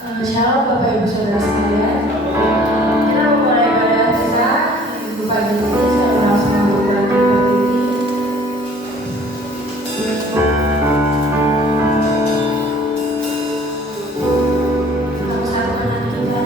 Shalom Bapak Ibu Saudara sekalian. Kita memulai ibadah kita Minggu pagi ini. Saya langsung membuka berdiri. Kamu satukan hati kita.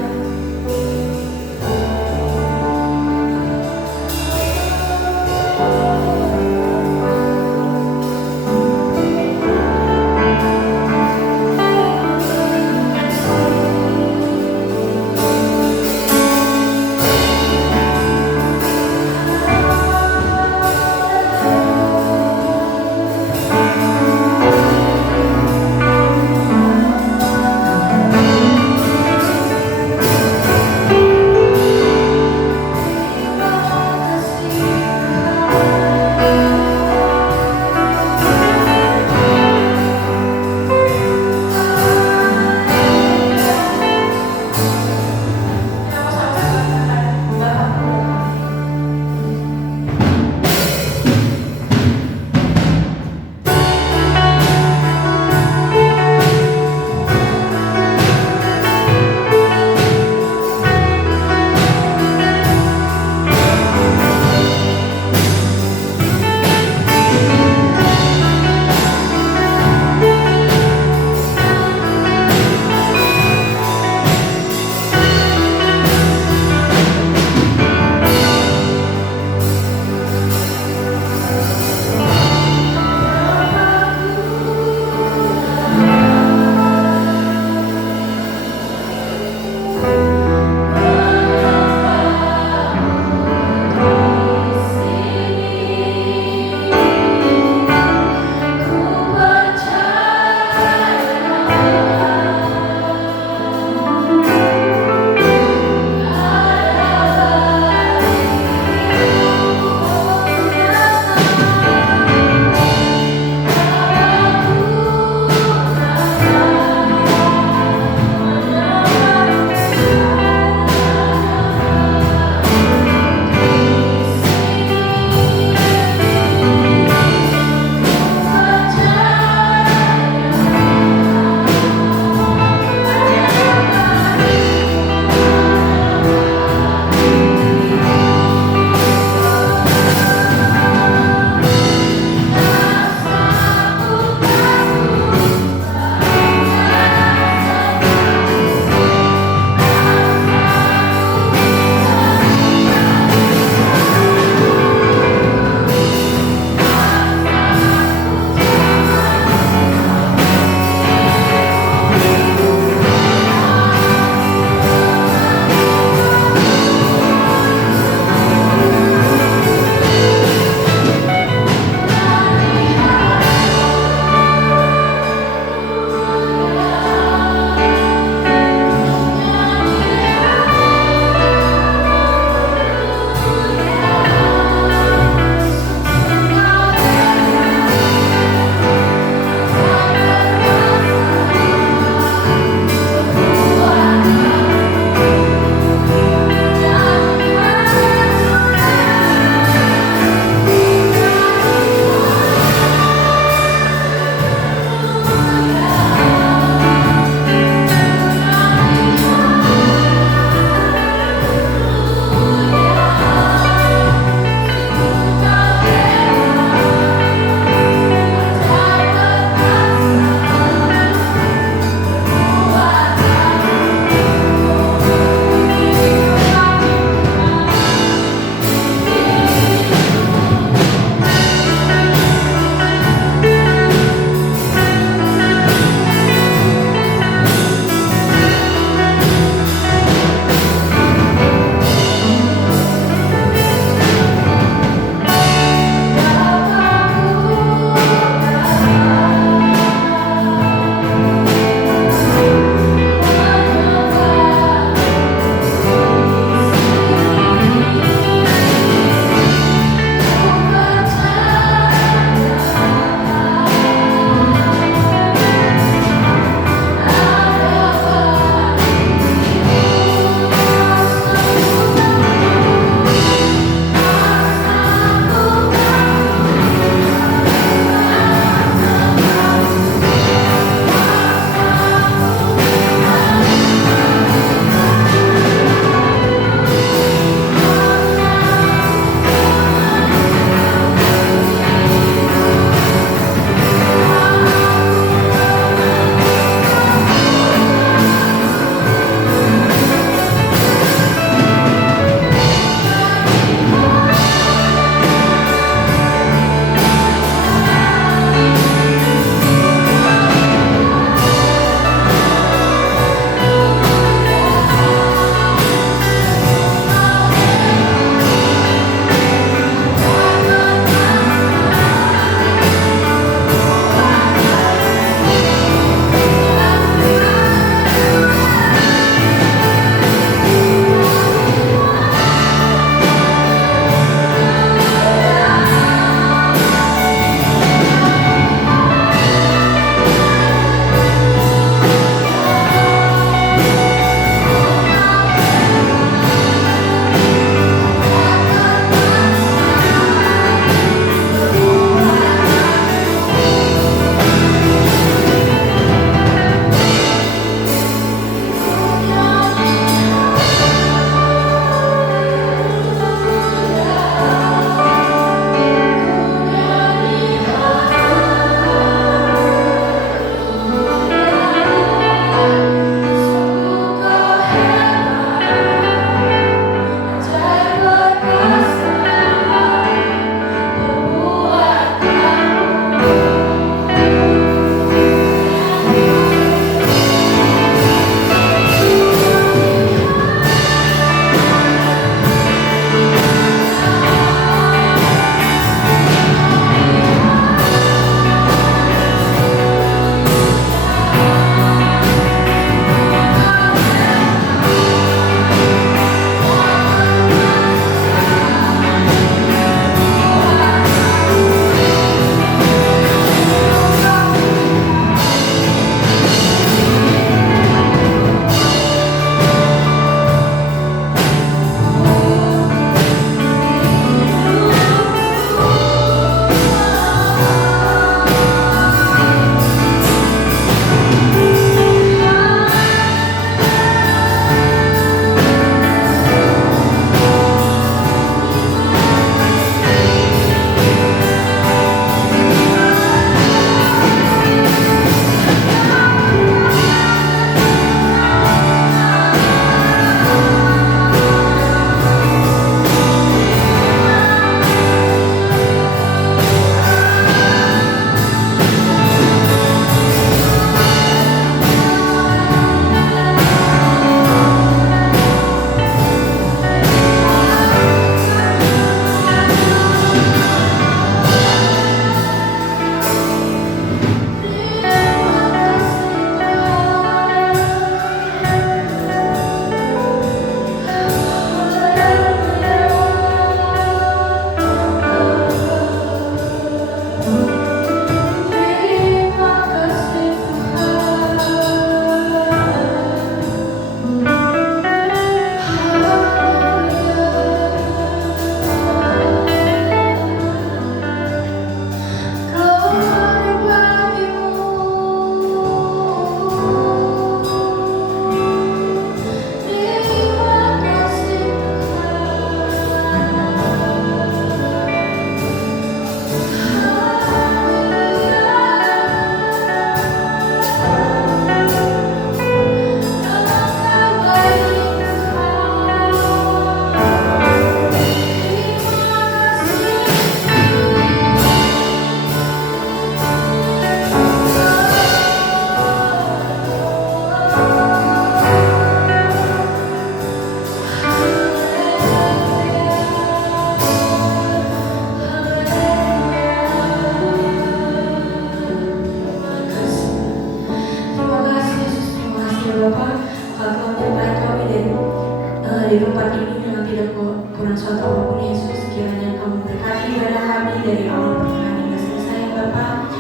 Bapak, Kau telah menyertai kami di tempat ini dengan tidak kurang suatu apapun Yesus. Kiranya Kau memberkati ibadah kami dari awal pertengahan hingga selesai Bapak.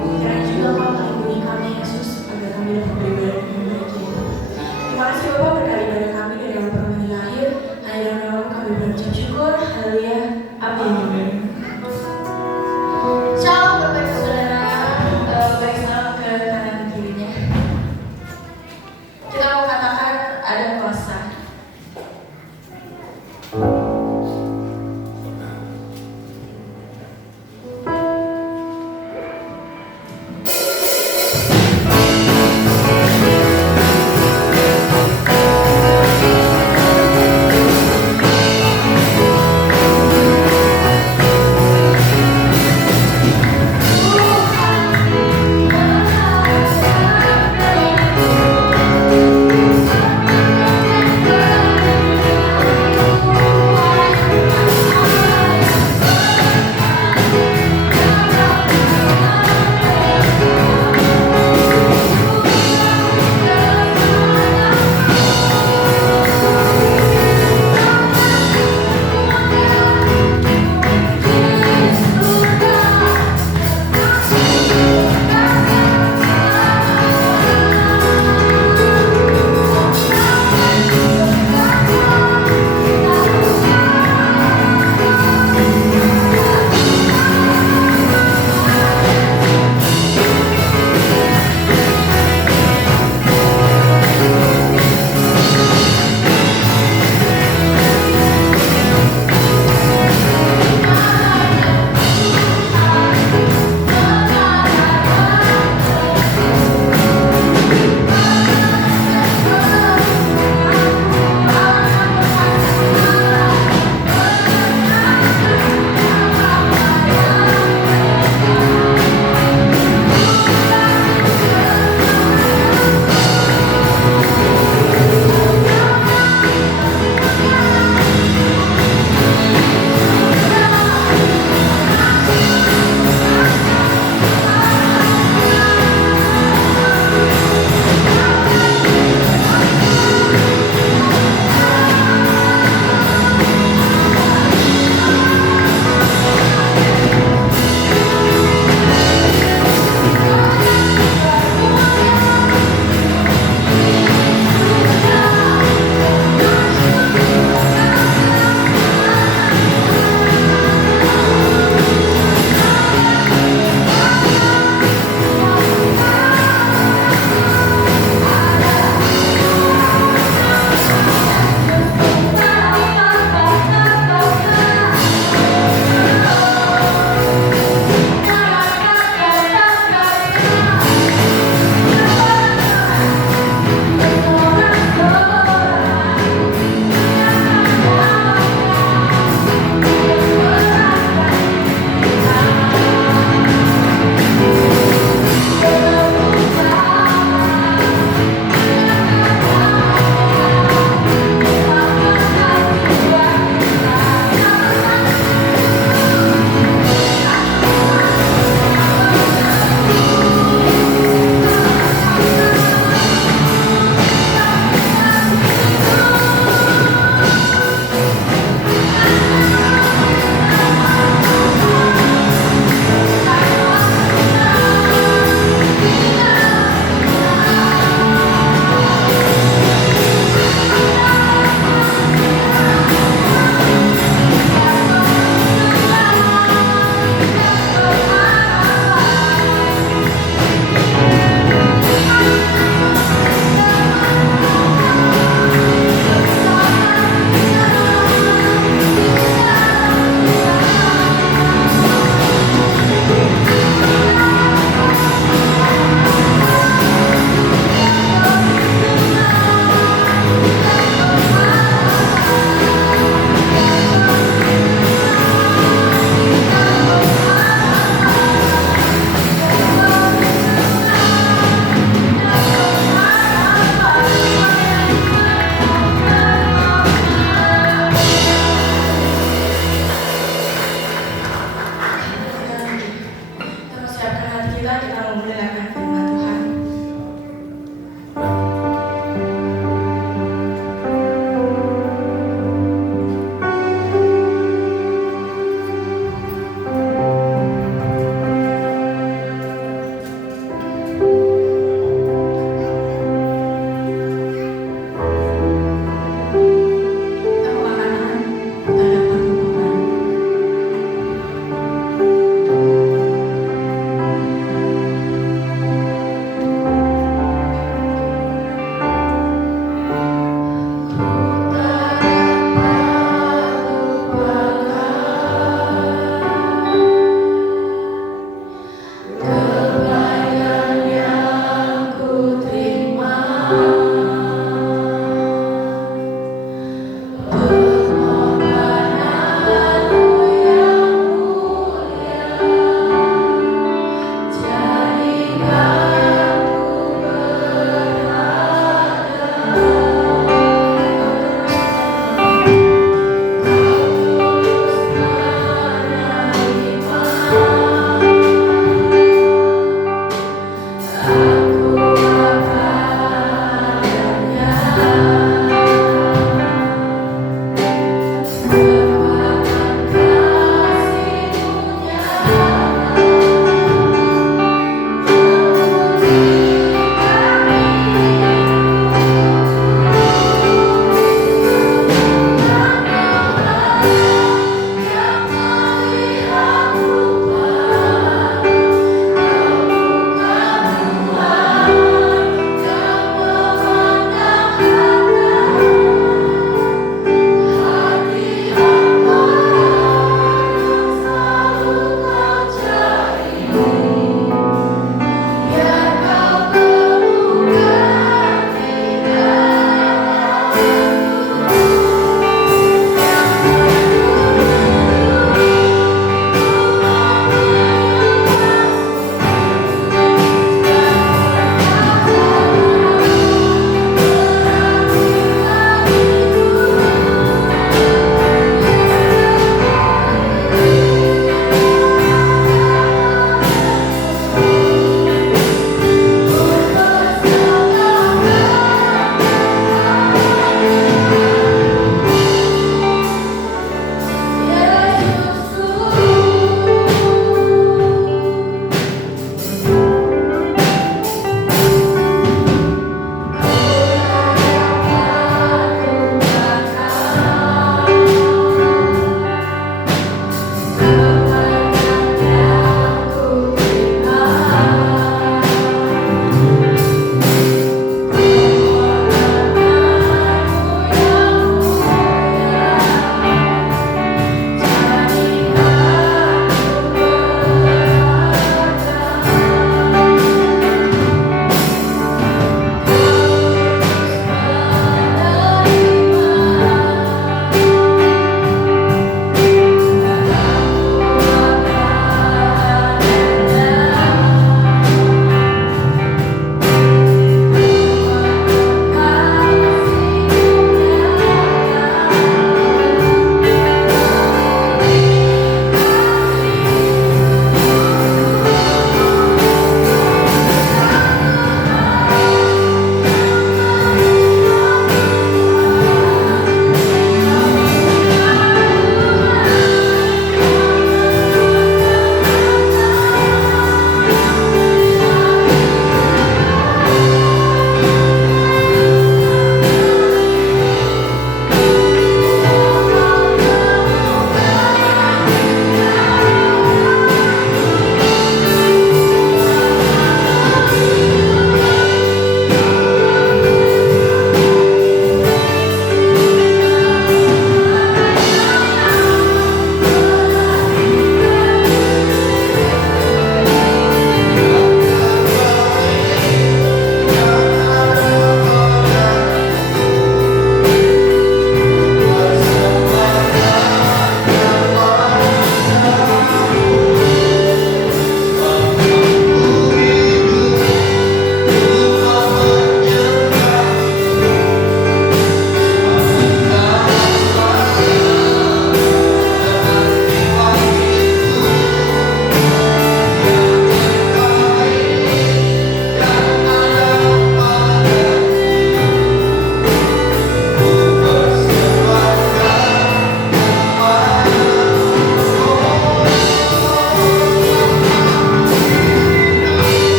Kiranya juga Kau melindungi kami Yesus agar kami dapat beribadah dengan baik. Terima kasih Bapak berkali ibadah kami dari awal pertengahan lahir. Hanya dalam nama kami berucap syukur. Haleluya. Amin. Shalom Bapak Ibu Saudara. Beri salam ke kanan kirinya. Kita mau katakan ada kuasa.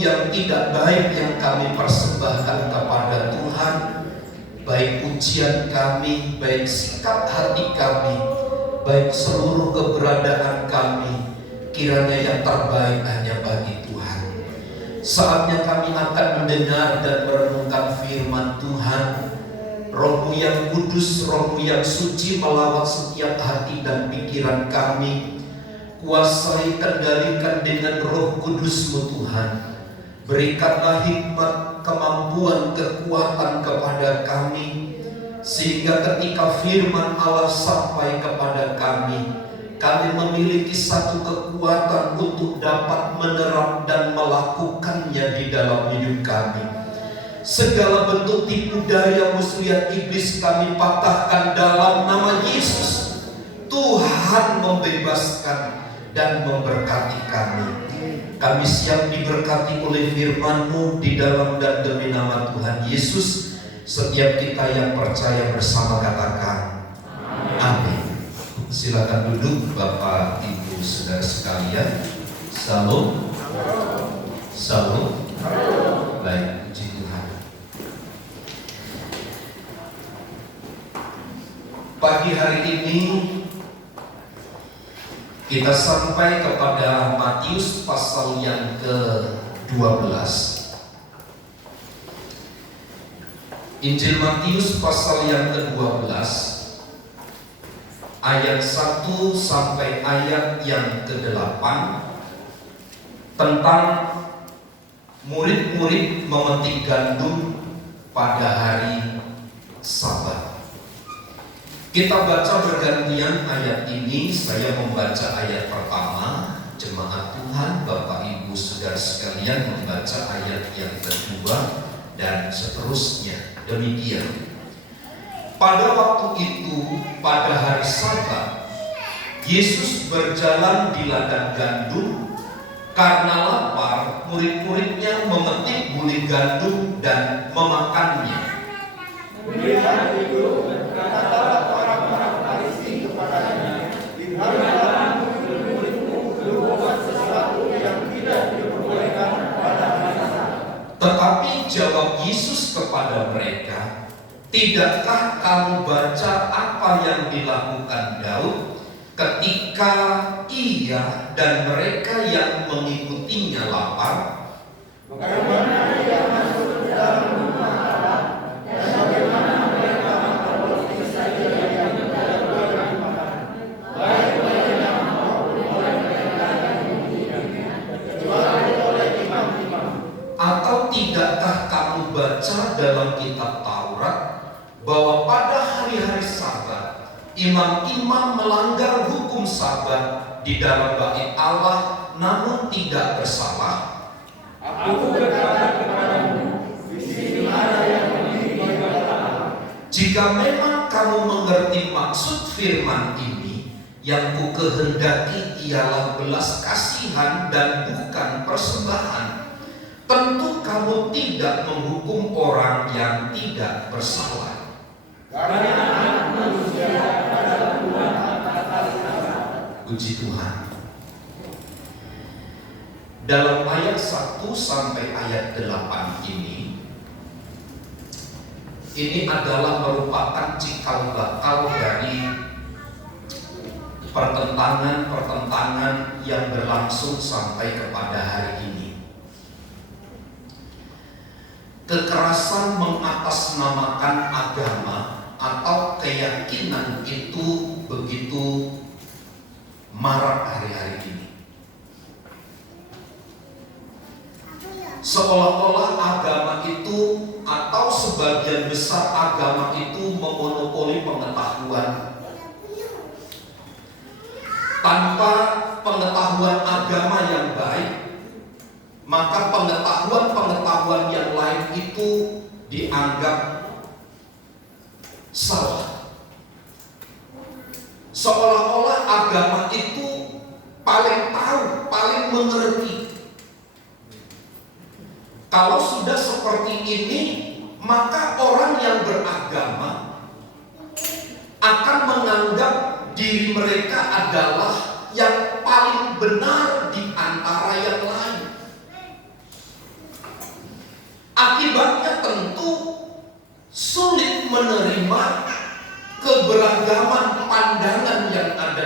yang tidak baik yang kami persembahkan kepada Tuhan, baik ujian kami, baik sikap hati kami, baik seluruh keberadaan kami, kiranya yang terbaik hanya bagi Tuhan. Saatnya kami akan mendengar dan merenungkan firman Tuhan. Roh-Mu yang kudus, Roh-Mu yang suci melawat setiap hati dan pikiran kami. Kuasai, kendalikan dengan Roh Kudus-Mu Tuhan. Berikanlah hikmat, kemampuan, kekuatan kepada kami, sehingga ketika firman Allah sampai kepada kami, kami memiliki satu kekuatan untuk dapat menerap dan melakukannya di dalam hidup kami. Segala bentuk tipu daya muslihat iblis kami patahkan dalam nama Yesus. Tuhan membebaskan dan memberkati kami. Kami siap diberkati oleh firman-Mu di dalam dan demi nama Tuhan Yesus. Setiap kita yang percaya bersama katakan amin. Silakan duduk Bapak Ibu Saudara sekalian. Salam. Salam. Baik, puji Tuhan. Pagi hari ini kita sampai kepada Matius pasal yang ke-12. Injil Matius pasal yang ke-12 ayat 1 sampai ayat yang ke-8 tentang murid-murid memetik gandum pada hari Sabat. Kita baca bergantian ayat ini. Saya membaca ayat pertama, jemaat Tuhan, Bapak Ibu Saudara sekalian membaca ayat yang kedua, dan seterusnya. Demikian. Pada waktu itu, pada hari Sabat, Yesus berjalan di ladang gandum. Karena lapar, murid-muridnya memetik buli gandum dan memakannya. Melihat itu, katalah orang-orang Farisi kepadanya, lihatlah murid-muridmu berbuat sesuatu yang tidak diperbolehkan pada hari Sabat. Tetapi jawab Yesus kepada mereka, tidakkah kamu baca apa yang dilakukan Daud ketika ia dan mereka yang mengikutinya lapar? Bagaimana ia masuk ke dalam rumah Allah dan bagaimana mereka makan roti saja yang tidak boleh dimakan, baik oleh yang maupun oleh mereka yang mengikutinya, kecuali oleh imam-imam. Atau tidakkah kamu baca dalam kitab Taurat bahwa pada hari-hari Sabat imam-imam melanggar hukum Sabat di dalam bait Allah namun tidak bersalah? Aku berkata kepadamu, di sini ada yang berdiri di bait Allah. Jika memang kamu mengerti maksud firman ini, yang ku kehendaki ialah belas kasihan dan bukan persembahan, tentu kamu tidak menghukum orang yang tidak bersalah. Karena Anak Manusia adalah Tuhan atas hari Sabat. Puji Tuhan. Dalam ayat 1 sampai ayat 8 ini adalah merupakan cikal bakal dari pertentangan yang berlangsung sampai kepada hari ini. Kekerasan mengatasnamakan agama atau keyakinan itu begitu marak hari-hari ini. Seolah-olah agama itu atau sebagian besar agama itu memonopoli pengetahuan. Tanpa pengetahuan agama yang baik, maka pengetahuan yang lain itu dianggap salah. Seolah-olah agama itu paling tahu, paling mengerti. Kalau sudah seperti ini, maka orang yang beragama akan menganggap diri mereka adalah yang paling benar di antara yang lain.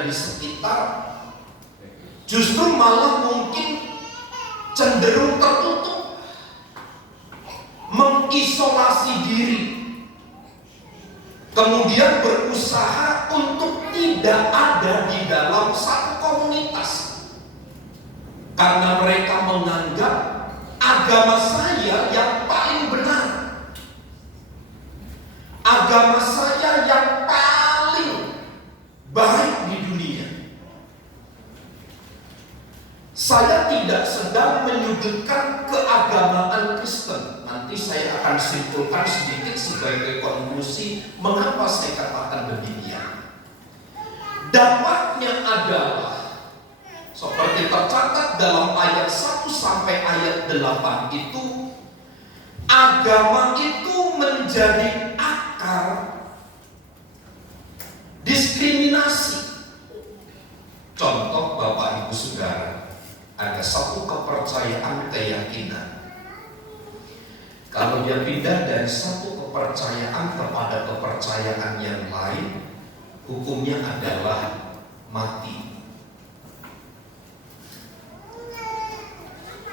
ada di sekitar justru malah mungkin cenderung tertutup, mengisolasi diri, kemudian berusaha untuk tidak ada di dalam satu komunitas karena mereka menganggap agama saya yang paling benar, agama saya yang paling baik di dunia. Saya tidak sedang menyudutkan keagamaan Kristen. Nanti saya akan simpulkan sedikit sebagai konklusi mengapa saya katakan demikian. Dampaknya adalah seperti tercatat dalam ayat 1 sampai ayat 8 itu, agama itu menjadi akar diskriminasi. Contoh Bapak Ibu Saudara, ada satu kepercayaan keyakinan. Kalau dia pindah dari satu kepercayaan kepada kepercayaan yang lain, hukumnya adalah mati.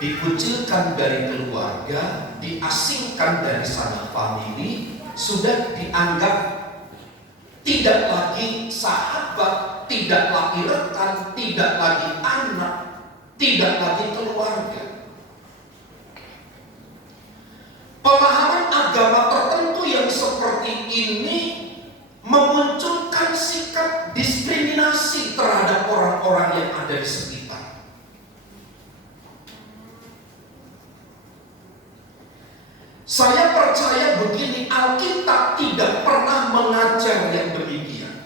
Dikucilkan dari keluarga, diasingkan dari sanak famili, sudah dianggap tidak lagi sahabat, tidak lagi rekan, tidak lagi anak, tidak lagi keluarga. Pemahaman agama tertentu yang seperti ini memunculkan sikap diskriminasi terhadap orang-orang yang ada di sekitar. Saya percaya begini, Alkitab tidak pernah mengajar yang demikian.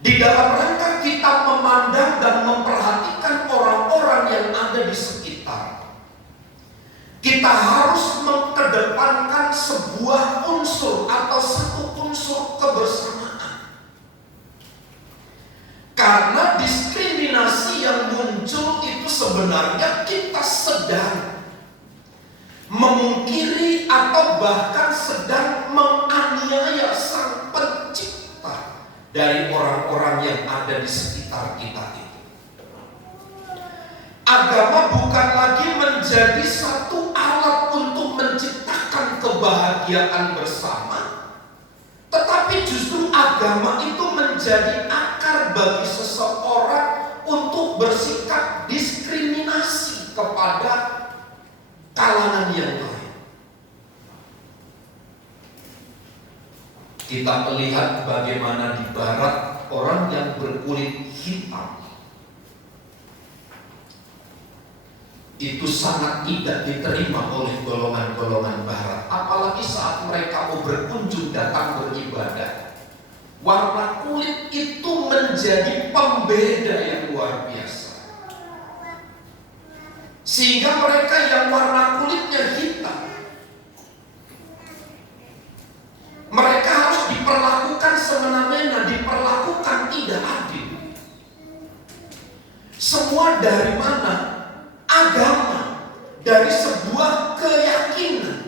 Di dalam rangka kita memandang dan memperhatikan orang-orang yang ada di sekitar, kita harus mengedepankan sebuah unsur atau satu unsur kebersamaan. Karena diskriminasi yang muncul itu sebenarnya kita sedang memungkiri atau bahkan sedang menganiaya Sang Pencipta dari orang-orang yang ada di sekitar kita itu. Agama bukan lagi menjadi satu alat untuk menciptakan kebahagiaan bersama, tetapi justru agama itu menjadi akar bagi seseorang untuk bersikap diskriminasi kepada kalangan yang lain. Kita melihat bagaimana di barat orang yang berkulit hitam itu sangat tidak diterima oleh golongan-golongan barat. Apalagi saat mereka mau berkunjung datang beribadah, warna kulit itu menjadi pembeda yang luar biasa. Sehingga mereka yang warna kulitnya hitam, mereka harus diperlakukan semena-mena, diperlakukan tidak adil. Semua dari mana? Agama, dari sebuah keyakinan.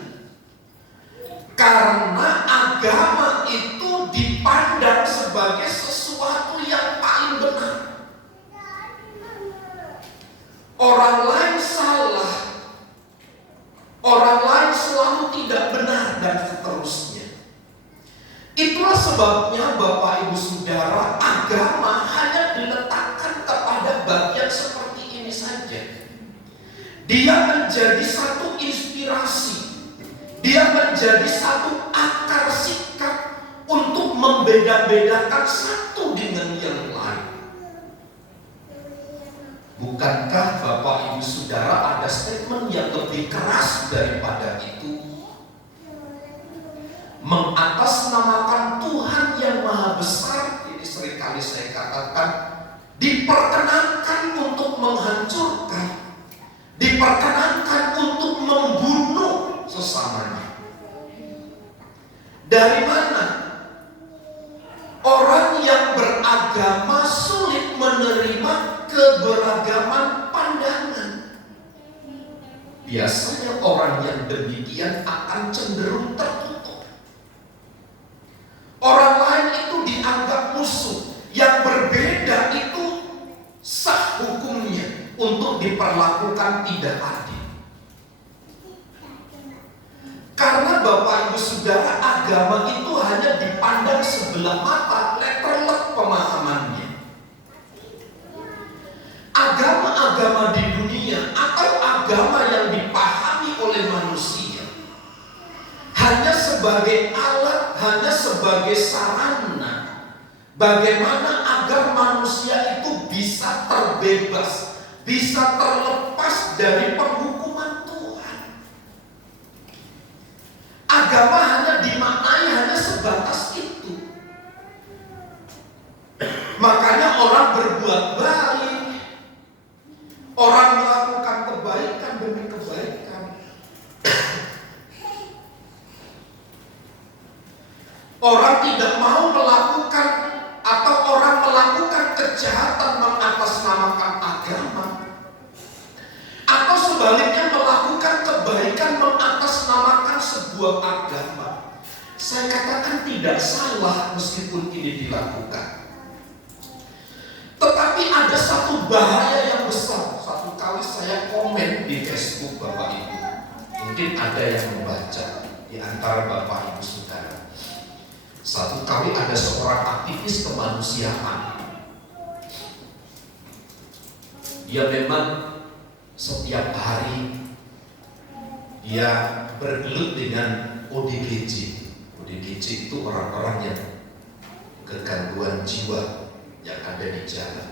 Karena agama itu dipandang sebagai sesuatu yang paling benar. Orang lain salah, orang lain selalu tidak benar, dan seterusnya. Itulah sebabnya Bapak Ibu Saudara, agama hanya diletakkan kepada bagian seperti ini saja. Dia menjadi satu inspirasi, dia menjadi satu akar sikap untuk membeda-bedakan satu dengan yang lain. Bukankah Bapak Ibu Saudara ada statement yang lebih keras daripada itu? Mengatasnamakan Tuhan yang Maha Besar, ini seringkali saya katakan, diperkenankan untuk menghancurkan, diperkenankan untuk membunuh sesamanya. Dari mana? Orang yang beragama sulit menerima keberagaman pandangan. Biasanya orang yang demikian akan cenderung tertutup. Orang lain itu dianggap musuh. Tuhan tidak adil. Karena Bapak Ibu Saudara, agama itu hanya dipandang sebelah mata, letterlek pemahamannya. Agama-agama di dunia atau agama yang dipahami oleh manusia hanya sebagai alat, hanya sebagai sarana bagaimana agar manusia itu bisa terbebas, bisa terlepas dari penghukuman Tuhan. Agama hanya dimaknai hanya sebatas itu. Makanya orang berbuat baik, orang melakukan kebaikan demi kebaikan, orang tidak mau melakukan atau orang melakukan kejahatan mengatasnamakan agama, atau sebaliknya melakukan kebaikan mengatasnamakan sebuah agama. Saya katakan tidak salah meskipun ini dilakukan. Tetapi ada satu bahaya yang besar. Satu kali saya komen di Facebook Bapak Ibu, mungkin ada yang membaca di antara Bapak Ibu Saudara. Satu kali ada seorang aktivis kemanusiaan. Dia memang setiap hari dia bergelut dengan ODGJ. ODGJ itu orang-orang yang kegangguan jiwa yang ada di jalan.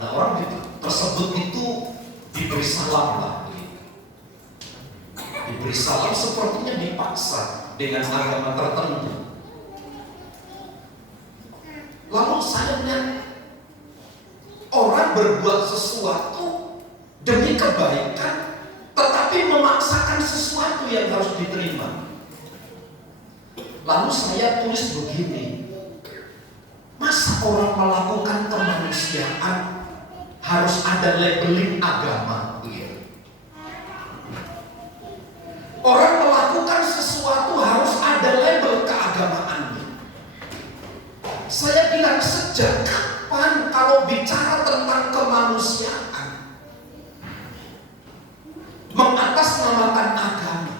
Nah, orang tersebut itu diberi salam lah, diberi salam sepertinya dipaksa dengan agama tertentu. Lalu saya melihat orang berbuat sesuatu demi kebaikan, tetapi memaksakan sesuatu yang harus diterima. Lalu saya tulis begini, masa orang melakukan kemanusiaan harus ada labeling agama? Orang melakukan sesuatu harus ada label keagamaannya. Saya bilang, sejak kapan kalau bicara tentang kemanusiaan mengatasnamakan agama?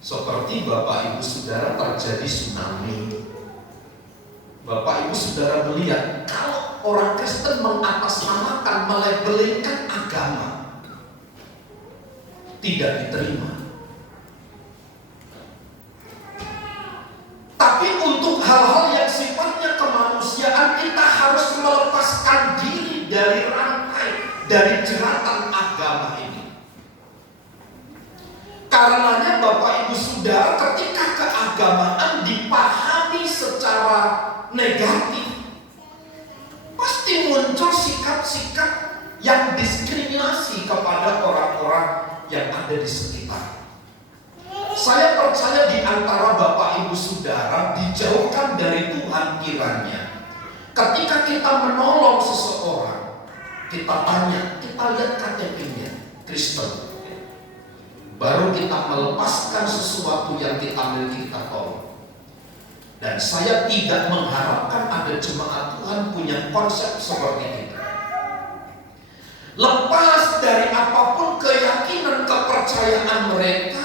Seperti Bapak Ibu Saudara terjadi tsunami, Bapak Ibu Saudara melihat kalau orang Kristen mengatasnamakan, melabelingkan agama, tidak diterima. Tapi untuk hal-hal yang sifatnya kemanusiaan, kita harus melepaskan diri dari rantai, dari jeratan agama ini. Karenanya Bapak Ibu Saudara, ketika keagamaan dipahami secara negatif, pasti muncul sikap-sikap yang diskriminasi kepada orang-orang yang ada di sekitar. Saya percaya di antara Bapak Ibu Saudara dijauhkan dari Tuhan kiranya. Ketika kita menolong seseorang, kita tanya, kita lihat KTP-nya Kristen, baru kita melepaskan sesuatu yang kita miliki, kita tolong. Dan saya tidak mengharapkan ada jemaat Tuhan punya konsep seperti itu. Lepas dari apapun keyakinan, kepercayaan mereka,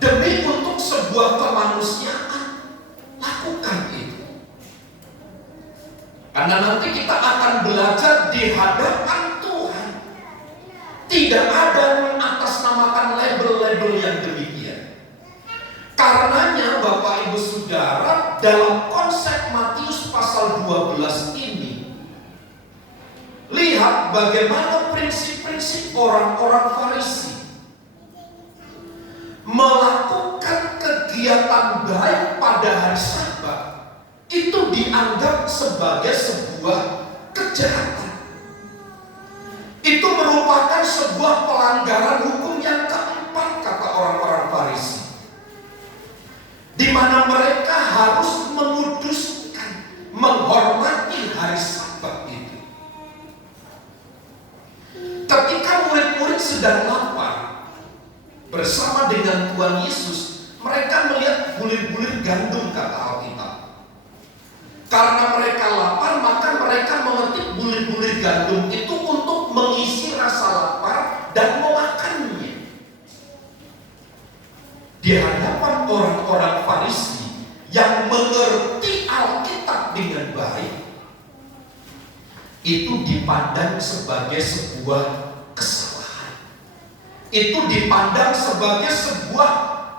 demi untuk sebuah kemanusiaan, lakukan itu. Karena nanti kita akan belajar di hadapan Tuhan. Tidak ada mengatasnamakan label-label yang demikian. Karenanya Bapak Ibu Saudara, dalam konsep Matius pasal 12 ini, lihat bagaimana prinsip-prinsip orang-orang Farisi melakukan kegiatan baik pada hari Sabat itu dianggap sebagai sebuah kejahatan. Itu merupakan sebuah pelanggaran hukum yang keempat, kata orang-orang Farisi, di mana mereka harus menguduskan, menghormati hari Sabat itu. Ketika murid-murid sedang lapar bersama dengan Tuhan Yesus, mereka melihat bulir-bulir gandum, kata Alkitab. Karena mereka lapar, maka mereka memetik bulir itu dipandang sebagai sebuah kesalahan. Itu dipandang sebagai sebuah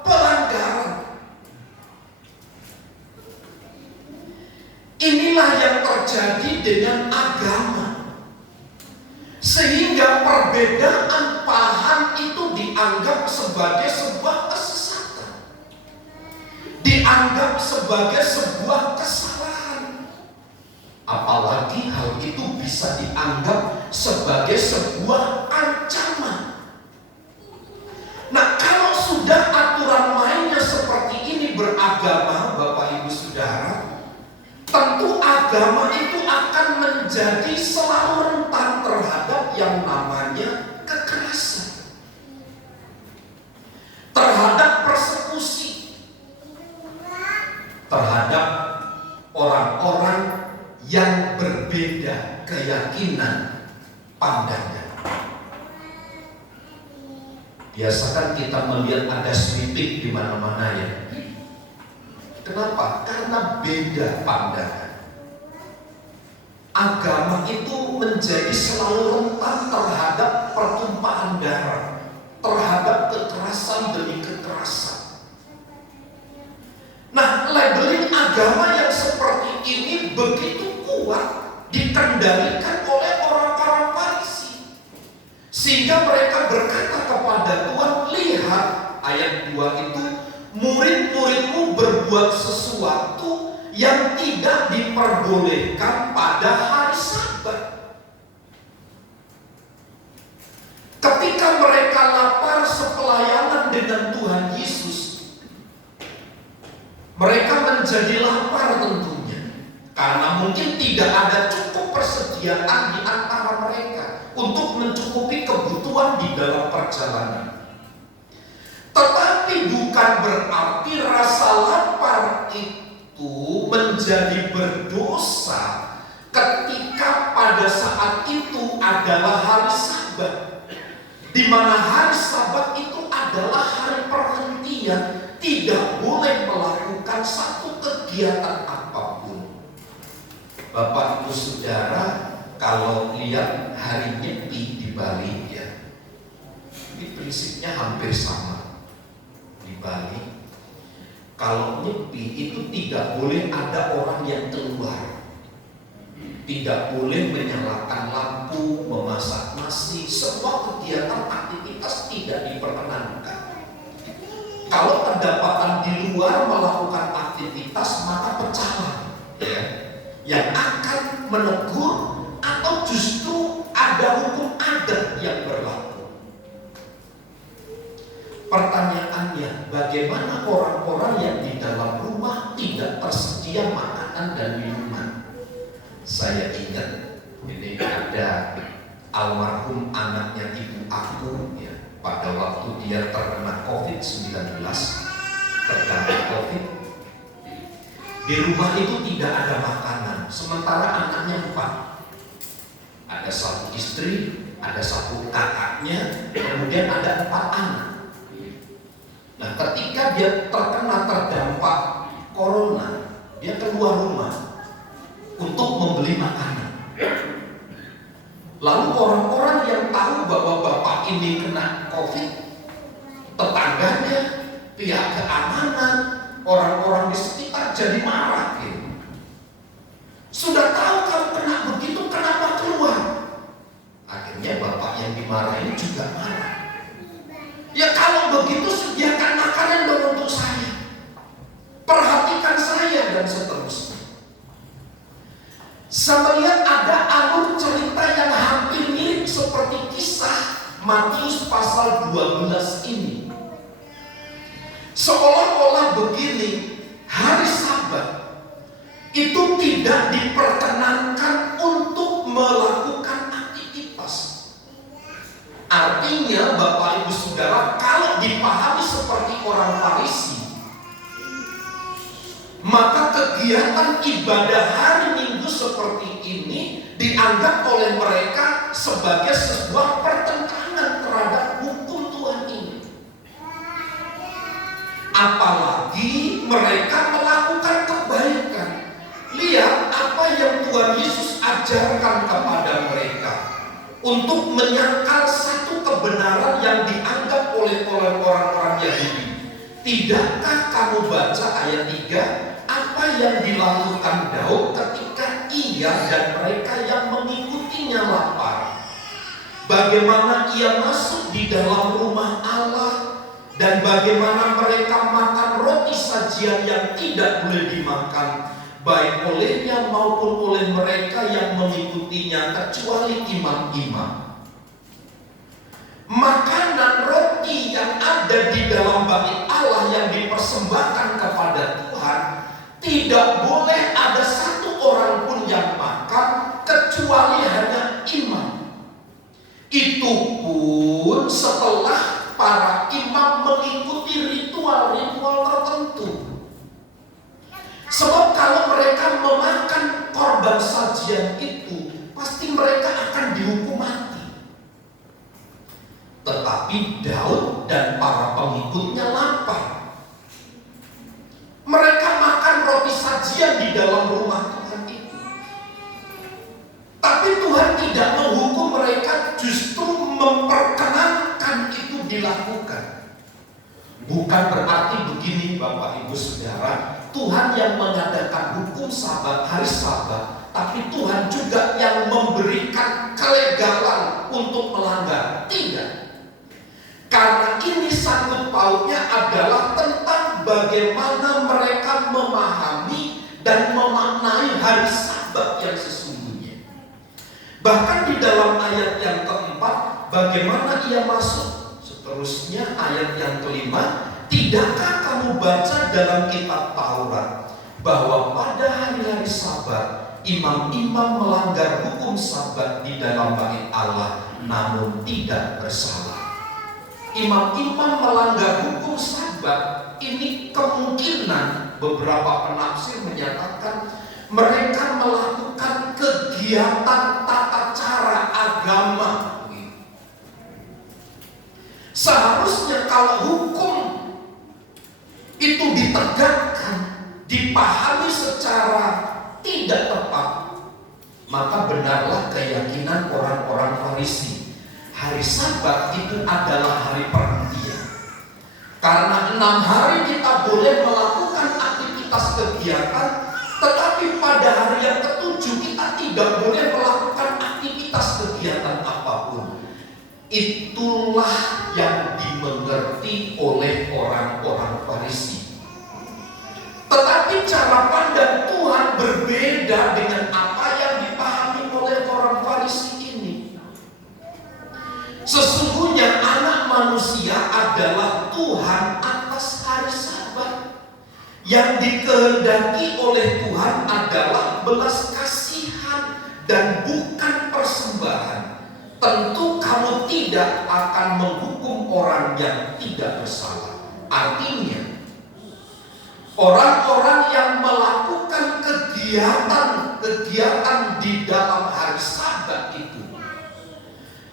pelanggaran. Inilah yang terjadi dengan agama. Sehingga perbedaan paham itu dianggap sebagai sebuah kesesatan, dianggap sebagai sebuah kesalahan. Apalagi hal itu bisa dianggap sebagai sebuah ancaman. Nah, kalau sudah aturan mainnya seperti ini beragama, Bapak Ibu Saudara, tentu agama itu akan menjadi selalu rentan terhadap yang namanya kekerasan, terhadap persekusi, terhadap orang-orang yang berbeda keyakinan pandangan. Biasakan kita melihat ada sweeping di mana-mana ya. Kenapa? Karena beda pandangan. Agama itu menjadi selalu rentan terhadap pertumpahan darah, terhadap kekerasan demi kekerasan. Nah, labeling agama yang seperti ini begitu kuat dikendalikan oleh orang-orang Farisi, sehingga mereka berkata kepada Tuhan, lihat ayat 2 itu, murid-muridmu berbuat sesuatu yang tidak diperbolehkan pada hari Sabat. Ketika mereka lapar sepelayanan dengan Tuhan Yesus, mereka menjadi lapar tentunya, karena mungkin tidak ada cukup persediaan di antara mereka untuk mencukupi kebutuhan di dalam perjalanan. Tetapi bukan berarti rasa lapar itu menjadi berdosa ketika pada saat itu adalah hari Sabat, di mana hari Sabat itu adalah hari perhentian. Tidak boleh melakukan satu kegiatan apapun. Bapak Ibu Saudara, kalau lihat hari Nyepi di Bali ya, ini prinsipnya hampir sama. Di Bali, kalau Nyepi itu tidak boleh ada orang yang keluar, tidak boleh menyalakan lampu, memasak nasi, semua kegiatan aktivitas tidak diperkenankan. Kalau kedapatan di luar melakukan aktivitas, maka pecahan ya, yang akan menegur atau justru ada hukum adat yang berlaku. Pertanyaannya, bagaimana orang-orang yang di dalam rumah tidak tersedia makanan dan minuman? Saya ingat ini ada almarhum anaknya ibu aku ya, pada waktu dia terkena COVID-19, terkena COVID, di rumah itu tidak ada makanan, sementara anaknya 4. Ada 1 istri, ada 1 kakaknya, kemudian ada 4 anak. Nah, ketika dia terkena terdampak corona, dia keluar rumah untuk membeli makanan. Lalu orang-orang yang tahu bahwa bapak ini kena COVID, tetangganya, pihak keamanan, orang-orang di sekitar jadi marah gitu. Sudah tahu kalau kena begitu, kenapa keluar? Akhirnya bapak yang dimarahin juga marah. Ya kalau begitu sediakan makanan dong untuk saya, perhatikan saya dan seterusnya. Saya melihat ada alur cerita yang hampir mirip seperti kisah Matius pasal 12 ini. Seolah-olah begini, hari Sabat itu tidak diperkenankan untuk melakukan aktivitas. Artinya Bapak Ibu Saudara, kalau dipahami seperti orang Farisi, maka kegiatan ibadah hari Minggu seperti ini dianggap oleh mereka sebagai sebuah pertentangan terhadap hukum Tuhan ini. Apalagi mereka melakukan kebaikan. Lihat apa yang Tuhan Yesus ajarkan kepada mereka untuk menyangkal satu kebenaran yang dianggap oleh orang-orang Yahudi. Tidakkah kamu baca ayat 3 apa yang dilakukan Daud ketika ia dan mereka yang mengikutinya lapar? Bagaimana ia masuk di dalam rumah Allah dan bagaimana mereka makan roti sajian yang tidak boleh dimakan, baik olehnya maupun oleh mereka yang mengikutinya, kecuali imam-imam. Makanan roti yang ada di dalam bait Allah yang dipersembahkan kepada Tuhan, tidak boleh ada satu orang pun yang makan kecuali hanya imam. Itu pun setelah para imam mengikuti ritual-ritual tertentu. Sebab kalau mereka memakan korban sajian itu, pasti mereka akan dihukum mati. Tetapi Daud dan para pengikutnya lapar. Mereka makan roti sajian di dalam rumah Tuhan itu. Tapi Tuhan tidak menghukum mereka, justru memperkenankan itu dilakukan. Bukan berarti begini Bapak Ibu Saudara, Tuhan yang mengadakan hukum Sabat, hari Sabat, tapi Tuhan juga yang memberikan kelegalan untuk melanggar. Tidak. Karena ini sangkut pautnya adalah tentang bagaimana mereka memahami dan memaknai hari Sabat yang sesungguhnya. Bahkan di dalam ayat yang keempat, bagaimana ia masuk? Seterusnya ayat yang kelima, tidakkah kamu baca dalam kitab Taurat bahwa pada hari-hari Sabat imam-imam melanggar hukum Sabat di dalam bait Allah, namun tidak bersalah. Imam-imam melanggar hukum Sabat ini kemungkinan beberapa penafsir menyatakan mereka melakukan kegiatan tata cara agama. Seharusnya kalau hukum itu ditegakkan, dipahami secara tidak tepat, maka benarlah keyakinan orang-orang Farisi. Hari Sabat itu adalah hari perhentian. Karena 6 hari kita boleh melakukan aktivitas kegiatan, tetapi pada hari yang ke-7 kita tidak boleh melakukan aktivitas kegiatan apapun. Itulah yang dimengerti oleh orang-orang Farisi. Tetapi cara pandang Tuhan berbeda dengan apa yang dipahami oleh orang Farisi ini. Sesungguhnya anak manusia adalah Tuhan atas hari Sabat. Yang dikehendaki oleh Tuhan adalah belas kasihan dan bukan persembahan. Tentu kamu tidak akan menghukum orang yang tidak bersalah. Artinya, orang-orang yang melakukan kegiatan di dalam hari Sabat itu,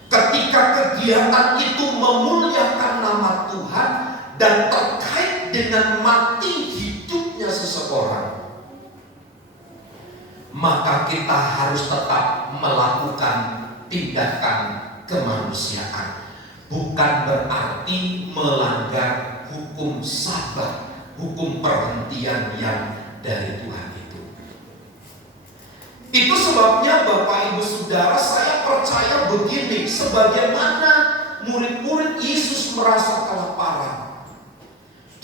ketika kegiatan itu memuliakan nama Tuhan dan terkait dengan mati hidupnya seseorang, maka kita harus tetap melakukan tindakan kemanusiaan. Bukan berarti melanggar hukum Sabat, hukum perhentian yang dari Tuhan itu. Itu sebabnya Bapak Ibu Saudara, saya percaya begini, sebagaimana murid-murid Yesus merasa kelaparan,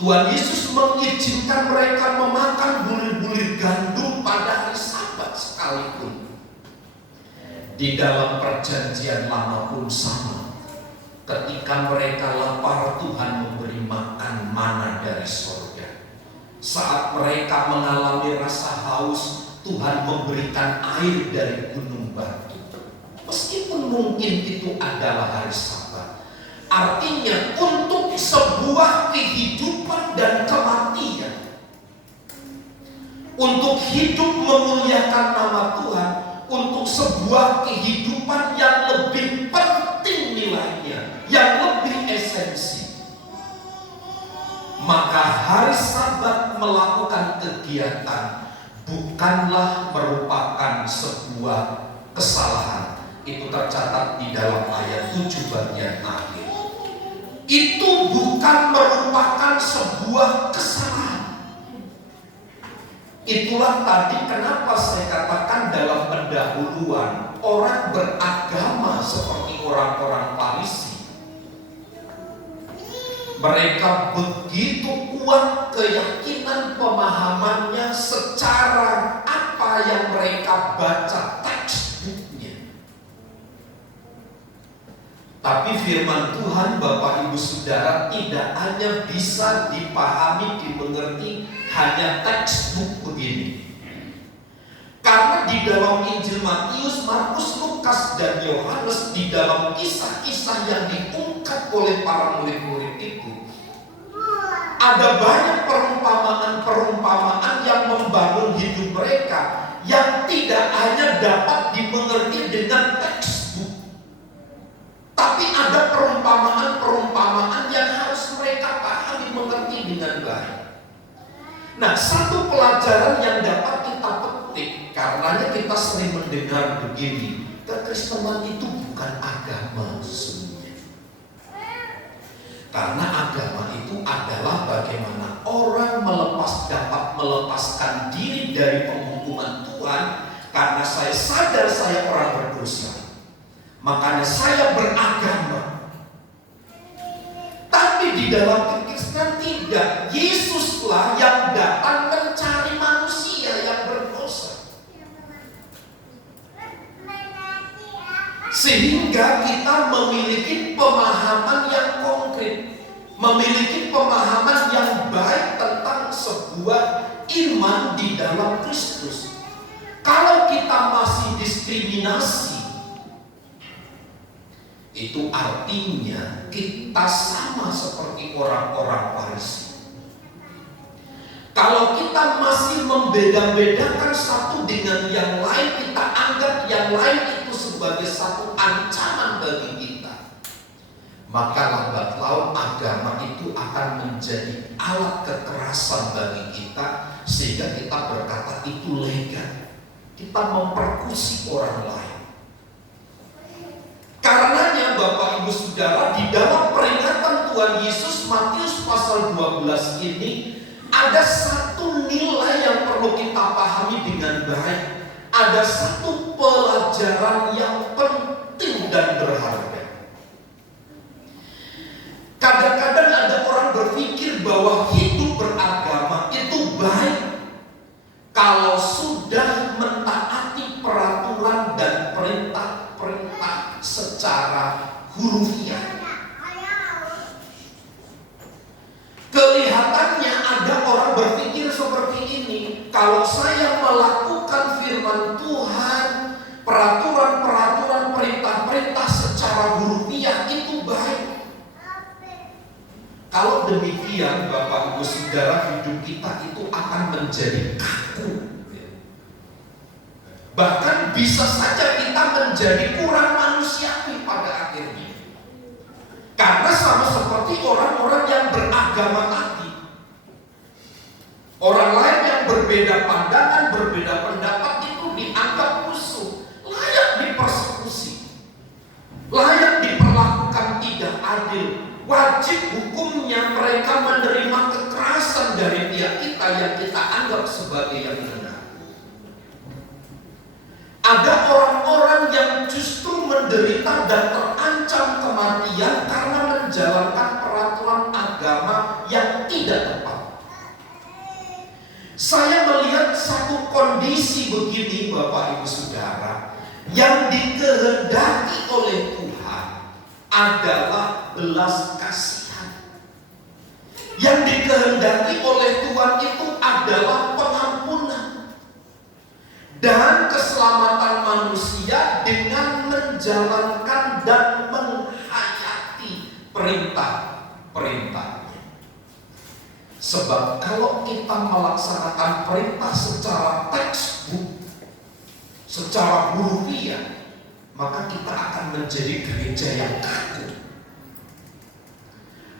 Tuhan Yesus mengizinkan mereka memakan bulir-bulir gandum pada hari Sabat sekalipun. Di dalam perjanjian lama pun sama. Ketika mereka lapar, Tuhan memberi makan mana dari surga. Saat mereka mengalami rasa haus, Tuhan memberikan air dari gunung batu. Meskipun mungkin itu adalah hari Sabat, artinya untuk sebuah kehidupan dan kematian, untuk hidup memuliakan nama Tuhan, untuk sebuah kehidupan yang lebih penting nilainya, yang lebih esensi, maka hari Sabat melakukan kegiatan bukanlah merupakan sebuah kesalahan. Itu tercatat di dalam ayat 7 bagian akhir. Itu bukan merupakan sebuah kesalahan. Itulah tadi kenapa saya katakan dalam pendahuluan, orang beragama seperti orang-orang Farisi, mereka begitu kuat keyakinan pemahamannya secara apa yang mereka baca textbooknya. Tapi firman Tuhan Bapak Ibu Saudara tidak hanya bisa dipahami, dimengerti hanya textbook begini. Karena di dalam Injil Matius, Markus, Lukas, dan Yohanes, di dalam kisah-kisah yang diungkap oleh para murid-murid itu, ada banyak perumpamaan-perumpamaan yang membangun hidup mereka yang tidak hanya dapat dimengerti dengan textbook, tapi ada perumpamaan-perumpamaan yang harus mereka pahami, mengerti dengan baik. Nah, satu pelajaran yang dapat kita petik, karenanya kita sering mendengar begini, kekristenan itu bukan agama sesungguhnya. Karena agama itu adalah bagaimana orang dapat melepaskan diri dari penghukuman Tuhan. Karena saya sadar saya orang berdosa, makanya saya beragama. Tapi di dalam kekristenan tidak. Yesuslah yang datang mencari manusia yang berdosa, sehingga kita memiliki pemahaman yang konkret, memiliki pemahaman yang baik tentang sebuah iman di dalam Kristus. Kalau kita masih diskriminasi, itu artinya kita sama seperti orang-orang Farisi. Kalau kita masih membeda-bedakan satu dengan yang lain, kita anggap yang lain itu sebagai satu ancaman bagi kita, maka lambat laun agama itu akan menjadi alat kekerasan bagi kita, sehingga kita berkata itu legal. Kita memperkusi orang lain. Karenanya Bapak Ibu Saudara, di dalam peringatan Tuhan Yesus Matius pasal 12 ini ada satu nilai yang perlu kita pahami dengan baik. Ada satu pelajaran yang penting dan berharga. Kadang-kadang ada orang berpikir bahwa hidup beragama itu baik kalau sudah mentaati peraturan dan perintah-perintah secara hurufiah. Kelihatannya ada orang berpikir seperti ini, kalau saya melakukan firman Tuhan, peraturan-peraturan, perintah-perintah secara hurufiah itu baik. Kalau demikian Bapak Ibu Saudara, hidup kita itu akan menjadi kaku. Bahkan bisa saja kita menjadi kurang manusiawi pada akhirnya. Karena sama seperti orang-orang yang beragama tadi. Orang lain yang berbeda pandangan, berbeda pendapat itu dianggap musuh, layak dipersekusi, layak diperlakukan tidak adil. Wajib hukumnya mereka menerima kekerasan dari pihak kita yang kita anggap sebagai yang benar. Ada orang-orang yang justru menderita dan terancam kematian karena menjalankan peraturan agama yang tidak tepat. Saya melihat satu kondisi begini Bapak Ibu Saudara, yang dikehendaki oleh Tuhan adalah belas kasihan. Yang dikehendaki oleh Tuhan itu adalah pengampunan dan keselamatan manusia dengan menjalankan dan menghayati perintah-perintahnya. Sebab kalau kita melaksanakan perintah secara textbook, secara hurufiah, maka kita akan menjadi gereja yang kaku.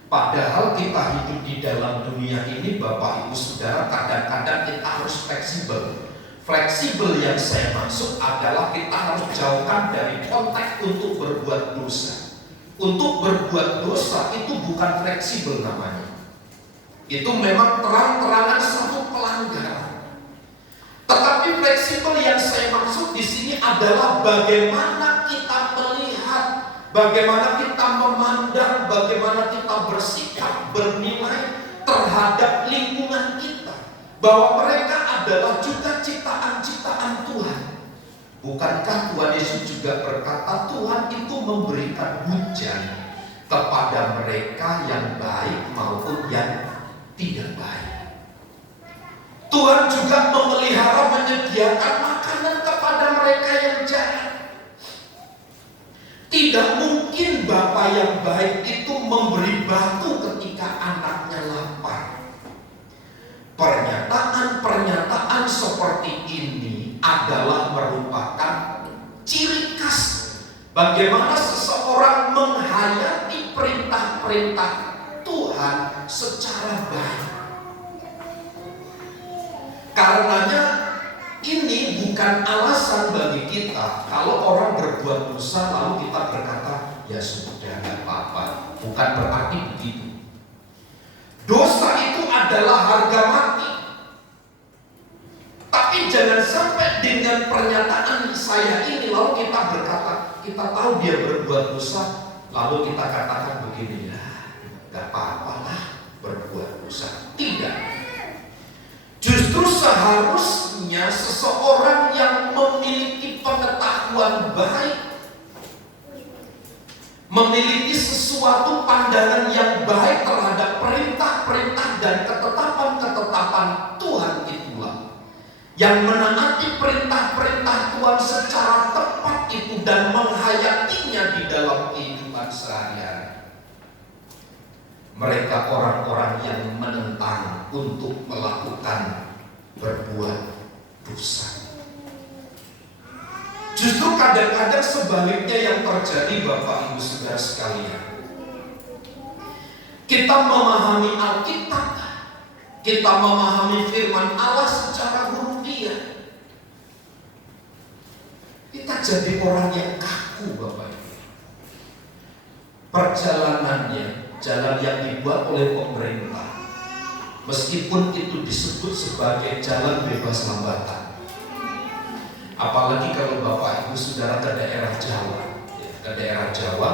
Padahal kita hidup di dalam dunia ini Bapak Ibu Saudara, kadang-kadang kita harus fleksibel. Fleksibel yang saya maksud adalah kita harus jauhkan dari konteks untuk berbuat dosa. Untuk berbuat dosa itu bukan fleksibel namanya. Itu memang terang-terangan satu pelanggaran. Tetapi fleksibel yang saya maksud di sini adalah bagaimana kita melihat, bagaimana kita memandang, bagaimana kita bersikap, bernilai terhadap lingkungan kita. Bahwa mereka adalah juga ciptaan-ciptaan Tuhan. Bukankah Tuhan Yesus juga berkata Tuhan itu memberikan hujan kepada mereka yang baik maupun yang tidak baik. Tuhan juga memelihara, menyediakan makanan kepada mereka yang jahat. Tidak mungkin Bapa yang baik itu memberi batu ketika anaknya lapar. Pernyataan seperti ini adalah merupakan ciri khas bagaimana seseorang menghayati perintah-perintah Tuhan secara baik. Karenanya ini bukan alasan bagi kita kalau orang berbuat dosa lalu kita berkata ya sudah tidak apa-apa. Bukan berarti begitu. Dosa itu adalah harga mati. Tapi jangan sampai dengan pernyataan saya ini lalu kita berkata, kita tahu dia berbuat dosa, lalu kita katakan begini, ya gak apa-apalah berbuat dosa. Tidak. Justru seharusnya seseorang yang memiliki pengetahuan baik, memiliki sesuatu pandangan yang baik terhadap perintah-perintah dan ketetapan-ketetapan Tuhan itulah yang menaati perintah-perintah Tuhan secara tepat itu dan menghayatinya di dalam kehidupan sehari-hari. Mereka orang-orang yang menentang untuk melakukan berbuat dosa. Justru kadang-kadang sebaliknya yang terjadi Bapak Ibu Saudara sekalian. Kita memahami Alkitab, kita memahami firman Allah secara hurfiah. Kita jadi orang yang kaku Bapak Ibu. Perjalanannya, jalan yang dibuat oleh pemerintah, meskipun itu disebut sebagai jalan bebas hambatan. Apalagi kalau Bapak Ibu Saudara ke daerah Jawa, ke daerah Jawa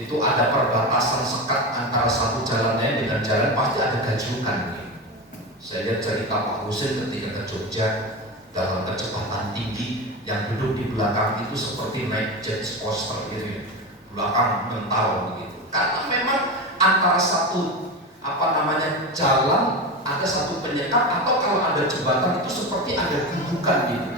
itu ada perbatasan sekat antara satu jalan lain dengan jalan, pasti ada gajungan. Saya lihat cerita Pak Husin ketika ke Jogja dalam kecepatan tinggi, yang duduk di belakang itu seperti naik jet coaster ini, belakang mental begitu. Karena memang antara satu jalan ada satu penyekat, atau kalau ada jembatan itu seperti ada gundukan gitu.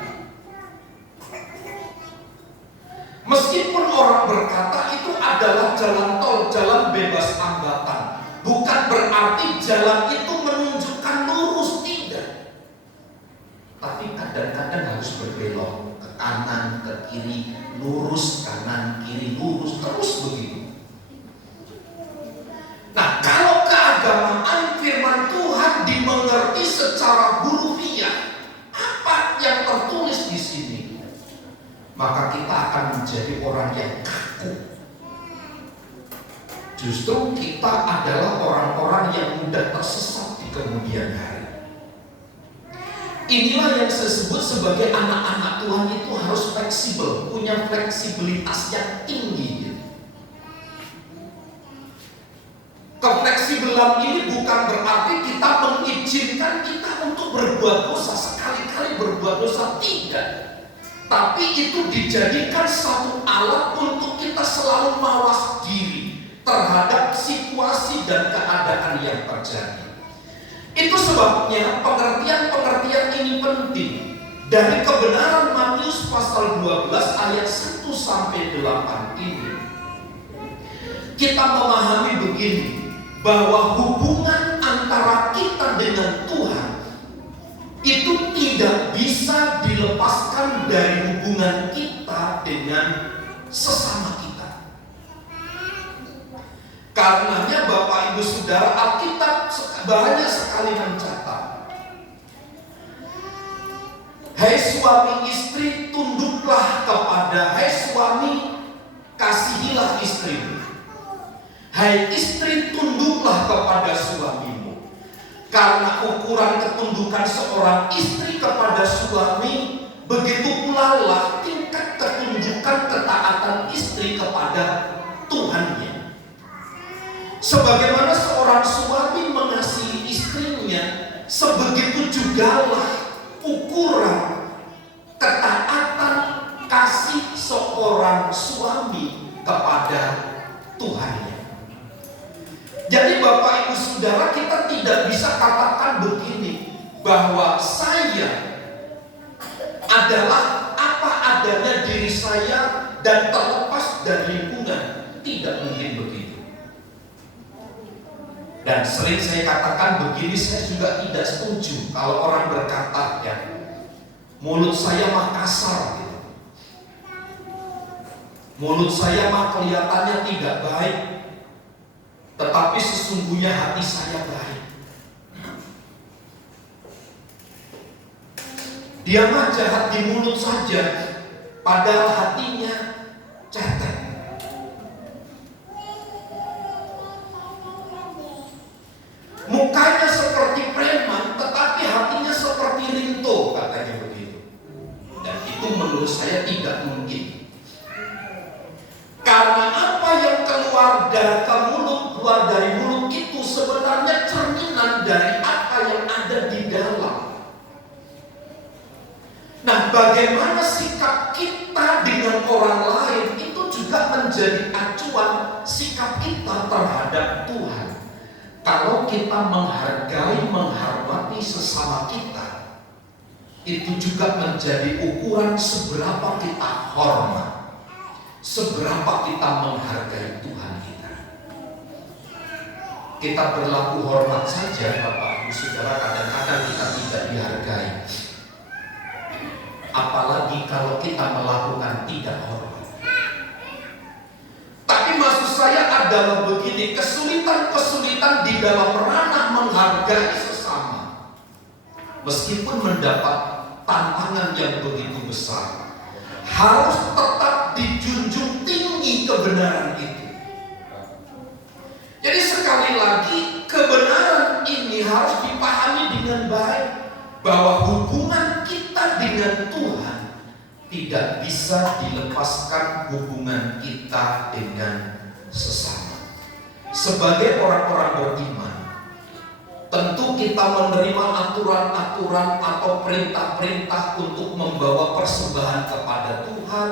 Meskipun orang berkata itu adalah jalan tol, jalan bebas hambatan, bukan berarti jalan itu menunjukkan lurus, tidak. Tapi kadang-kadang harus berbelok ke kanan, ke kiri, lurus, kanan, kiri, lurus, terus begitu. Nah, kalau keagamaan firman Tuhan dimengerti secara hurfiah, apa yang tertulis di sini, maka kita akan menjadi orang yang kaku. Justru kita adalah orang-orang yang mudah tersesat di kemudian hari. Inilah yang saya sebut sebagai anak-anak Tuhan itu harus fleksibel, punya fleksibilitas yang tinggi. Kefleksibelan ini bukan berarti kita mengizinkan kita untuk berbuat dosa, sekali-kali berbuat dosa, tidak. Tapi itu dijadikan satu alat untuk kita selalu mawas diri terhadap situasi dan keadaan yang terjadi. Itu sebabnya pengertian-pengertian ini penting. Dari kebenaran Matius pasal 12 ayat 1 sampai 8 ini, kita memahami begini, bahwa hubungan antara kita dengan Tuhan itu tidak bisa dilepaskan dari hubungan kita dengan sesama kita. Karenanya Bapak Ibu Saudara, Alkitab banyak sekali mencatat Hai suami istri, tunduklah kepada, hai suami, kasihilah istrimu. Hai istri, tunduklah kepada suamimu. Karena ukuran ketundukan seorang istri kepada suami, begitu pula lah tingkat ketundukan ketaatan istri kepada Tuhannya. Sebagaimana seorang suami mengasihi istrinya, sebegitu jugalah ukuran ketaatan kasih seorang suami kepada Tuhannya. Jadi Bapak Ibu Saudara, kita tidak bisa katakan begini, bahwa saya adalah apa adanya diri saya dan terlepas dari lingkungan. Tidak mungkin begitu. Dan sering saya katakan begini, saya juga tidak setuju kalau orang berkata, ya, mulut saya mah kasar gitu. Mulut saya mah kelihatannya tidak baik, tetapi sesungguhnya hati saya baik. Dia mah jahat di mulut saja, padahal hatinya cetek. Mukanya seperti preman, tetapi hatinya seperti rinto, katanya begitu. Dan itu menurut saya tidak mungkin. Karena apa yang keluar dari mulut itu sebenarnya cerminan dari apa yang ada di dalam. Nah, bagaimana sikap kita dengan orang lain itu juga menjadi acuan sikap kita terhadap Tuhan. Kalau kita menghargai, menghormati sesama kita, itu juga menjadi ukuran seberapa kita hormat, seberapa kita menghargai Tuhan kita. Kita berlaku hormat saja, Bapak Ibu Saudara, kadang-kadang kita tidak dihargai. Apalagi kalau kita melakukan tidak hormat. Tapi maksud saya adalah begini, kesulitan-kesulitan di dalam ranah menghargai sesama, meskipun mendapat tantangan yang begitu besar, harus tetap dijunjung tinggi kebenaran itu. Jadi sekali lagi, kebenaran ini harus dipahami dengan baik, bahwa hubungan kita dengan Tuhan tidak bisa dilepaskan hubungan kita dengan sesama. Sebagai orang-orang beriman, tentu kita menerima aturan-aturan atau perintah-perintah untuk membawa persembahan kepada Tuhan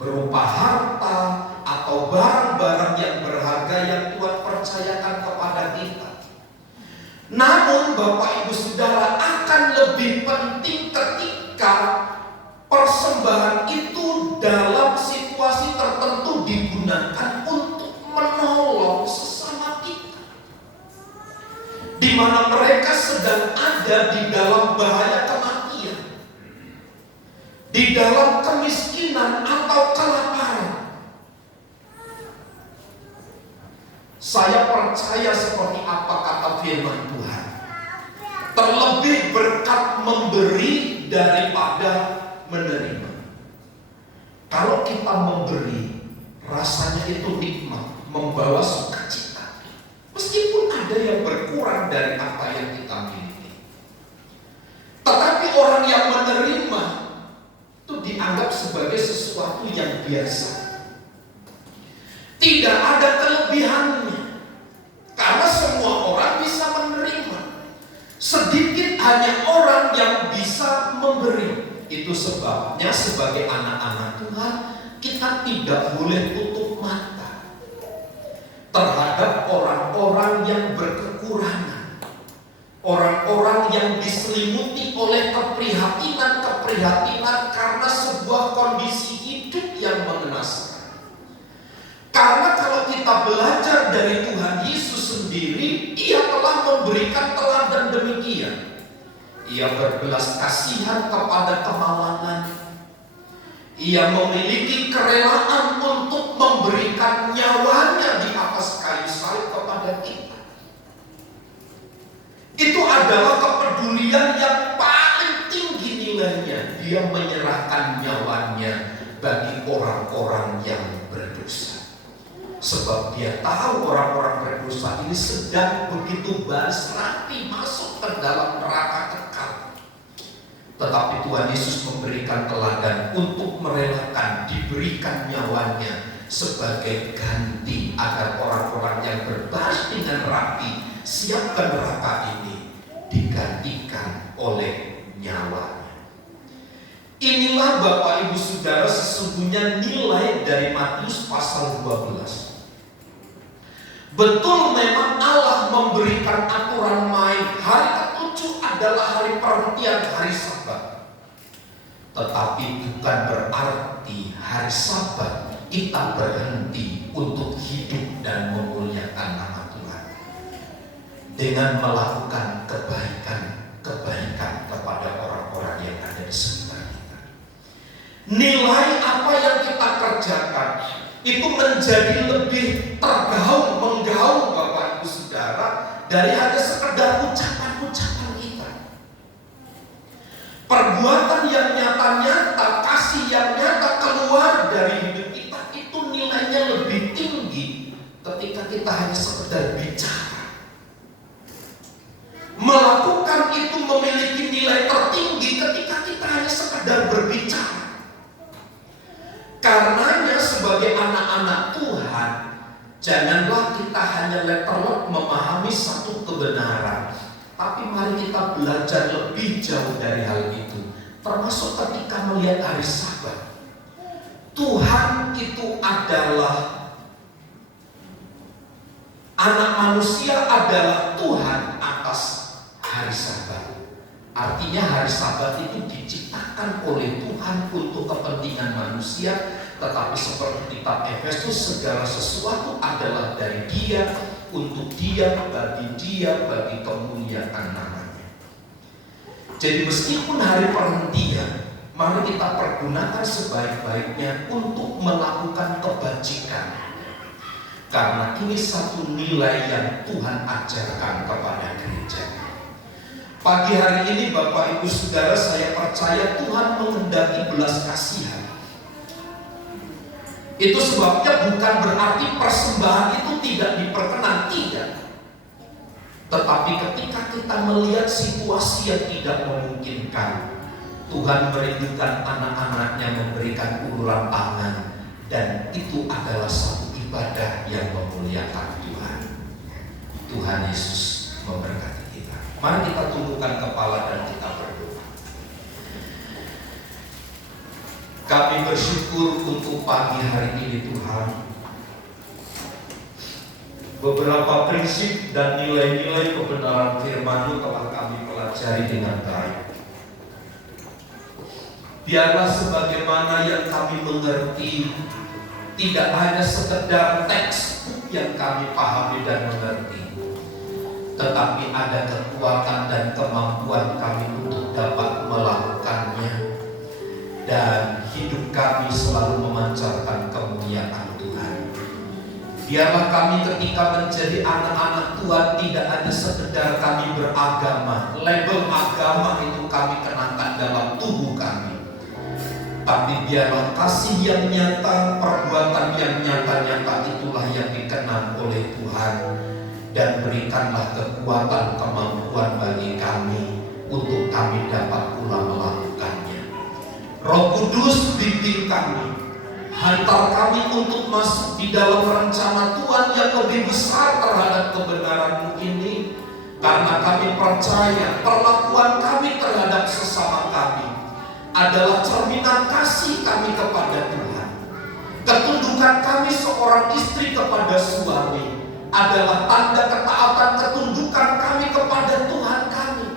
berupa harta atau barang-barang yang berharga yang Tuhan percayakan kepada kita. Namun Bapak Ibu Saudara, akan lebih penting ketika persembahan itu dalam situasi tertentu digunakan untuk menolong sesama kita, di mana mereka sedang ada di dalam bahaya kematian, di dalam kemiskinan atau kelaparan. Saya percaya seperti apa kata firman Tuhan, terlebih berkat memberi daripada menerima. Kalau kita memberi, rasanya itu nikmat, membawa sukacita, meskipun ada yang berkurang dari apa yang kita miliki. Tetapi orang yang menerima itu dianggap sebagai sesuatu yang biasa, tidak ada kelebihannya, karena semua orang bisa menerima. Sedikit hanya orang yang bisa memberi. Itu sebabnya sebagai anak-anak Tuhan, kita tidak boleh tutup mata terhadap orang-orang yang berkekurangan, orang-orang yang diselimuti oleh keprihatinan karena sebuah kondisi hidup yang mengenaskan. Karena kalau kita belajar dari Tuhan Yesus sendiri, Ia telah memberikan teladan demikian. Ia berbelas kasihan kepada kemalangan. Ia memiliki kerelaan untuk memberikan nyawanya di atas kayu salib kepada kita. Itu adalah kepedulian yang paling tinggi nilainya Sebab dia tahu orang-orang berdosa ini sedang begitu berserati masuk ke dalam neraka kekal. Tetapi Tuhan Yesus memberikan teladan untuk merelakan, diberikan nyawanya sebagai ganti agar orang-orang yang berbaris dengan rapi siap ke neraka ini digantikan oleh nyawanya. Inilah Bapak Ibu Saudara sesungguhnya nilai dari Matius pasal 12. Betul memang Allah memberikan aturan main. Hari ke-7 adalah hari perhentian, hari Sabat. Tetapi bukan berarti hari Sabat kita berhenti untuk hidup dan memuliakan nama Tuhan dengan melakukan kebaikan kepada orang-orang yang ada di sekitar kita. Nilai apa yang kita kerjakan itu menjadi lebih menggaung Bapak Ibu Saudara dari hanya sekedar ucapan-ucapan kita. Perbuatan yang nyata-nyata, kasih yang nyata keluar dari hidup kita itu nilainya lebih tinggi ketika kita hanya sekedar bicara. Melakukan itu memiliki nilai tertinggi ketika kita hanya sekedar berbicara. Karenanya sebagai anak-anak Tuhan, janganlah kita hanya letterlock memahami satu kebenaran, tapi mari kita belajar lebih jauh dari hal itu. Termasuk ketika melihat hari Sabat. Tuhan itu adalah, anak manusia adalah Tuhan atas hari Sabat. Artinya hari Sabat itu diciptakan oleh Tuhan untuk kepentingan manusia. Tetapi seperti kitab Efesus, segala sesuatu adalah dari Dia, untuk Dia, bagi kemuliaan namanya. Jadi meskipun hari perhentian, mari kita pergunakan sebaik-baiknya untuk melakukan kebajikan. Karena ini satu nilai yang Tuhan ajarkan kepada gereja. Pagi hari ini Bapak Ibu Saudara, saya percaya Tuhan menghendaki belas kasihan. Itu sebabnya bukan berarti persembahan itu tidak diperkenan, tidak. Tetapi ketika kita melihat situasi yang tidak memungkinkan, Tuhan merindukan anak-anaknya memberikan uluran tangan. Dan itu adalah satu ibadah yang memuliakan Tuhan. Tuhan Yesus memberkati kita. Mari kita tundukkan kepala dan kita berdoa. Kami bersyukur untuk pagi hari ini Tuhan. Beberapa prinsip dan nilai-nilai kebenaran firman-Mu telah kami pelajari dengan baik. Biarlah sebagaimana yang kami mengerti, tidak hanya sekedar teks yang kami pahami dan mengerti, tetapi ada kekuatan dan kemampuan kami untuk dapat melakukannya. Dan hidup kami selalu memancarkan kemuliaan Tuhan. Biarlah kami ketika menjadi anak-anak Tuhan tidak hanya sekedar kami beragama, label agama itu kami kenakan dalam tubuh kami, tapi biarlah kasih yang nyata, perbuatan yang nyata-nyata itulah yang dikenal oleh Tuhan. Dan berikanlah kekuatan, kemampuan bagi kami untuk kami dapat pula melakukannya. Roh Kudus bimbing kami, hantar kami untuk masuk di dalam rencana Tuhan yang lebih besar terhadap kebenaran-Mu ini. Karena kami percaya perlakuan kami terhadap sesama kami adalah cerminan kasih kami kepada Tuhan. Ketundukan kami seorang istri kepada suami adalah tanda ketaatan ketundukan kami kepada Tuhan kami.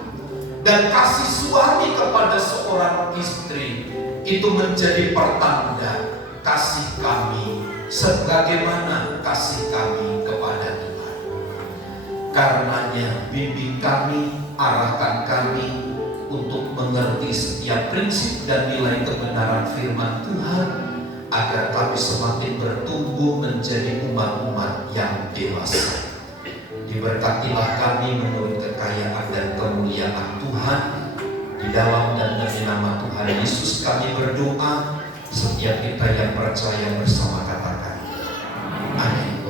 Dan kasih suami kepada seorang istri itu menjadi pertanda kasih kami sebagaimana kasih kami kepada Tuhan. Karenanya bimbing kami, arahkan kami untuk mengerti setiap prinsip dan nilai kebenaran firman Tuhan, agar kami semakin bertumbuh menjadi umat-umat yang dewasa. Diberkatilah kami menurut kekayaan dan kemuliaan Tuhan. Di dalam dan demi nama Tuhan Yesus kami berdoa. Setiap kita yang percaya bersama katakan amin.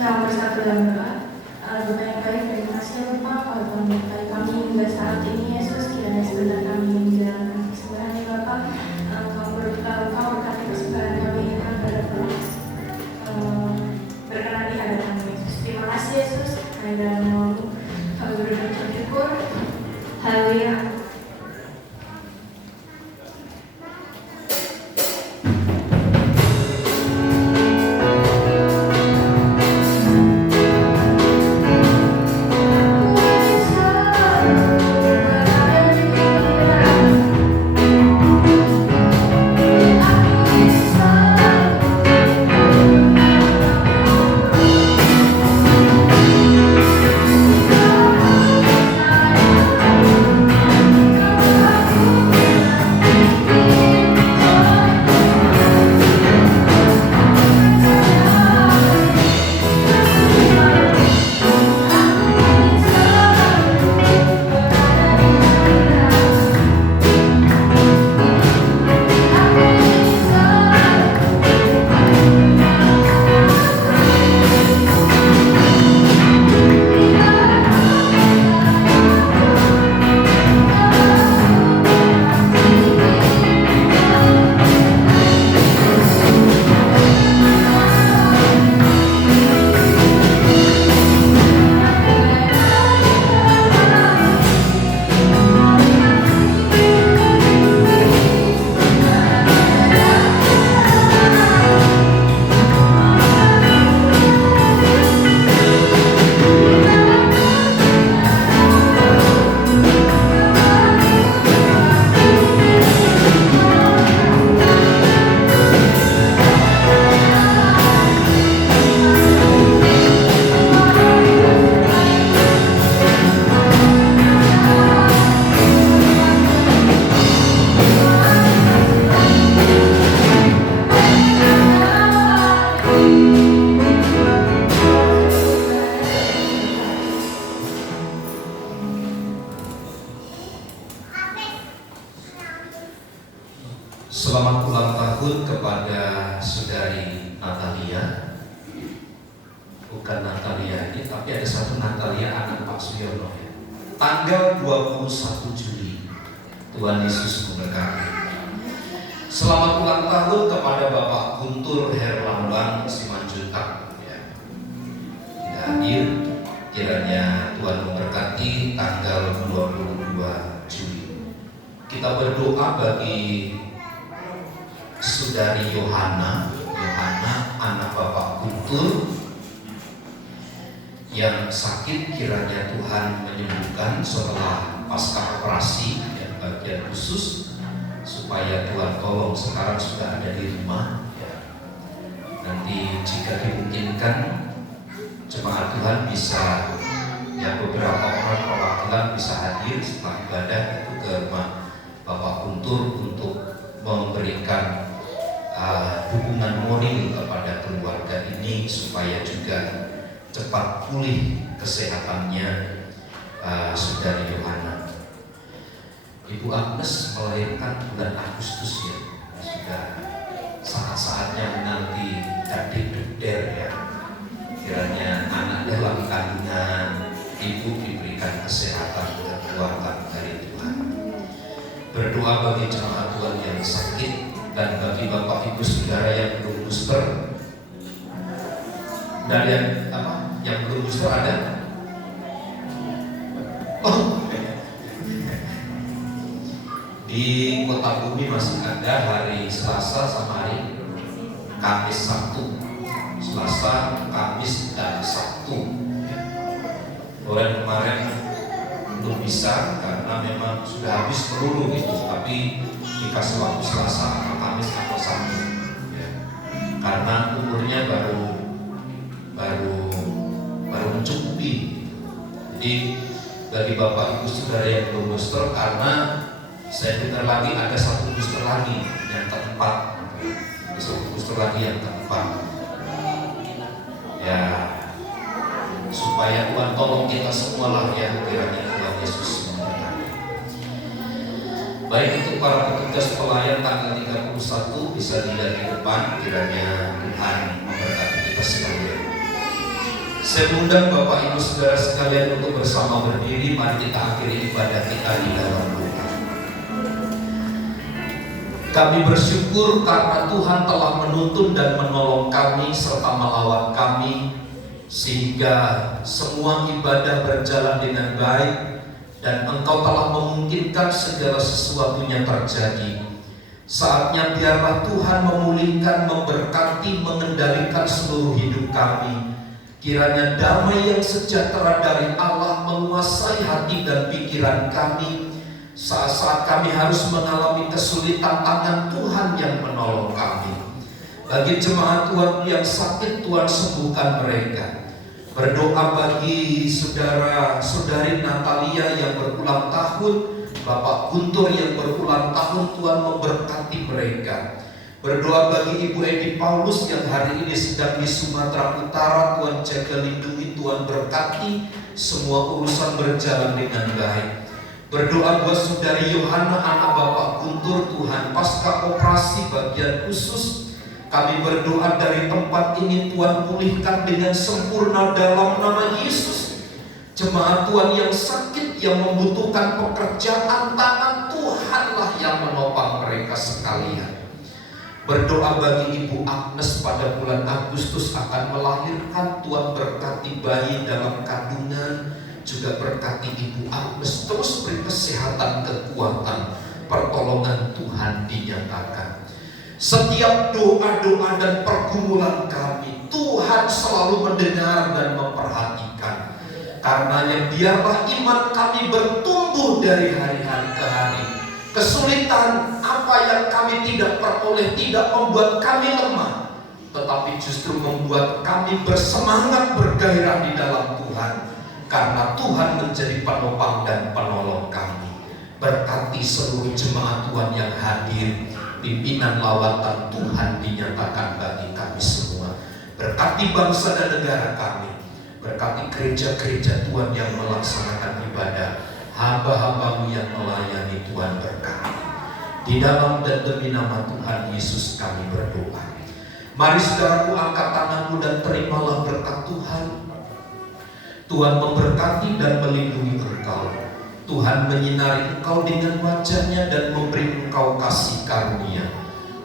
Nah, bersatu dalam doa. Bapak yang baik, terima kasih ya Bapak kalau telah menyertai kami hingga saat ini Yesus. Kiranya sebentar kami yang menjalankan persembahan ya Bapak. Kau berkati persembahan kami ini pada berkenan di hadapan Yesus. Terima kasih Yesus. Kami dalam namamu kami berdoa dan bersyukur. Haleluya. Selamat ulang tahun kepada saudari Natalia. Bukan Natalia ini, tapi ada satu Natalia anak Pak Suyono ya. Tanggal 21 Juli. Tuhan Yesus memberkati. Selamat ulang tahun kepada Bapak Guntur Herlambang Simanjuntak ya. Tidak hadir, kiranya Tuhan memberkati tanggal 22 Juli. Kita berdoa bagi saudari Yohana anak Bapak Guntur yang sakit, kiranya Tuhan menyembuhkan setelah pasca operasi dan bagian khusus, supaya Tuhan tolong. Sekarang sudah ada di rumah ya. Nanti jika dimungkinkan jemaat Tuhan bisa ya, beberapa orang perwakilan bisa hadir setelah ibadah itu ke rumah Bapak Guntur untuk memberikan dukungan moral kepada keluarga ini supaya juga cepat pulih kesehatannya. Saudari Yohana, Ibu Agnes melahirkan bulan Agustus ya, sudah saat-saatnya nanti jadi dukder ya. Kiranya anak dalam kandungan ibu diberikan kesehatan dan kekuatan dari Tuhan. Berdoa bagi jemaat Tuhan yang sakit dan bagi Bapak Ibu Saudara yang belum booster. Dan yang belum booster ada? Oh, di Kota Bumi masih ada hari Selasa sama hari Kamis Sabtu. Selasa, Kamis, dan Sabtu. Kemarin belum bisa karena memang sudah habis peluru gitu, tapi dikasih waktu Selasa atau Kamis atau Sabtu ya. Karena umurnya baru mencukupi. Jadi bagi Bapak Ibu Saudara yang belum booster, karena saya dengar lagi ada satu booster lagi yang keempat, ada satu booster lagi yang keempat ya, supaya Tuhan tolong kita semua lah ya, kiranya Tuhan Yesus memberkati. Baik, untuk para petugas pelayan tanggal 31 bisa dilihat di depan, kiranya Tuhan memberkati kita sekalian. Saya undang Bapak Ibu Saudara sekalian untuk bersama berdiri. Mari kita akhiri ibadah kita di dalam doa. Kami bersyukur karena Tuhan telah menuntun dan menolong kami serta melawat kami, sehingga semua ibadah berjalan dengan baik dan Engkau telah memungkinkan segala sesuatunya terjadi. Saatnya biarlah Tuhan memulihkan, memberkati, mengendalikan seluruh hidup kami. Kiranya damai yang sejahtera dari Allah menguasai hati dan pikiran kami. Saat-saat kami harus mengalami kesulitan, tangan Tuhan yang menolong kami. Bagi jemaat Tuhan yang sakit, Tuhan sembuhkan mereka. Berdoa bagi saudara-saudari Natalia yang berulang tahun, Bapak Guntur yang berulang tahun, Tuhan memberkati mereka. Berdoa bagi Ibu Edi Paulus yang hari ini sedang di Sumatera Utara, Tuhan jaga lindungi, Tuhan berkati, semua urusan berjalan dengan baik. Berdoa buat saudari Yohana anak Bapak Guntur, Tuhan pasca operasi bagian khusus, kami berdoa dari tempat ini Tuhan pulihkan dengan sempurna dalam nama Yesus. Jemaat Tuhan yang sakit, yang membutuhkan pekerjaan, tangan Tuhanlah yang menopang mereka sekalian. Berdoa bagi Ibu Agnes pada bulan Agustus akan melahirkan, Tuhan berkati bayi dalam kandungan, juga berkati Ibu Agnes, terus beri kesehatan, kekuatan, pertolongan Tuhan dinyatakan. Setiap doa-doa dan pergumulan kami, Tuhan selalu mendengar dan memperhatikan. Karenanya biarlah iman kami bertumbuh dari hari-hari ke hari. Kesulitan apa yang kami tidak peroleh tidak membuat kami lemah, tetapi justru membuat kami bersemangat, bergairah di dalam Tuhan. Karena Tuhan menjadi penopang dan penolong kami. Berkati seluruh jemaat Tuhan yang hadir. Pimpinan lawatan Tuhan dinyatakan bagi kami semua. Berkati bangsa dan negara kami. Berkati gereja-gereja Tuhan yang melaksanakan ibadah, hamba-hambamu yang melayani, Tuhan berkati. Di dalam dan demi nama Tuhan Yesus kami berdoa. Mari saudaraku, angkat tanganmu dan terimalah berkat Tuhan. Tuhan memberkati dan melindungi engkau. Tuhan menyinari engkau dengan wajah-Nya dan memberi engkau kasih karunia.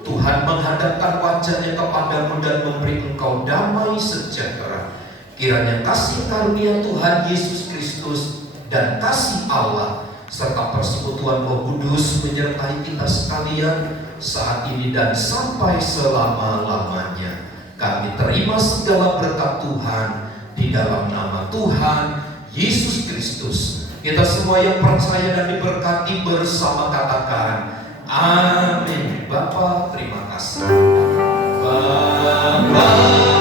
Tuhan menghadapkan wajah-Nya kepadamu dan memberi engkau damai sejahtera. Kiranya kasih karunia Tuhan Yesus Kristus dan kasih Allah serta persekutuan Roh Kudus menyertai kita sekalian saat ini dan sampai selama-lamanya. Kami terima segala berkat Tuhan di dalam nama Tuhan Yesus Kristus. Kita semua yang percaya dan diberkati bersama katakan amin. Bapa, terima kasih. Bapa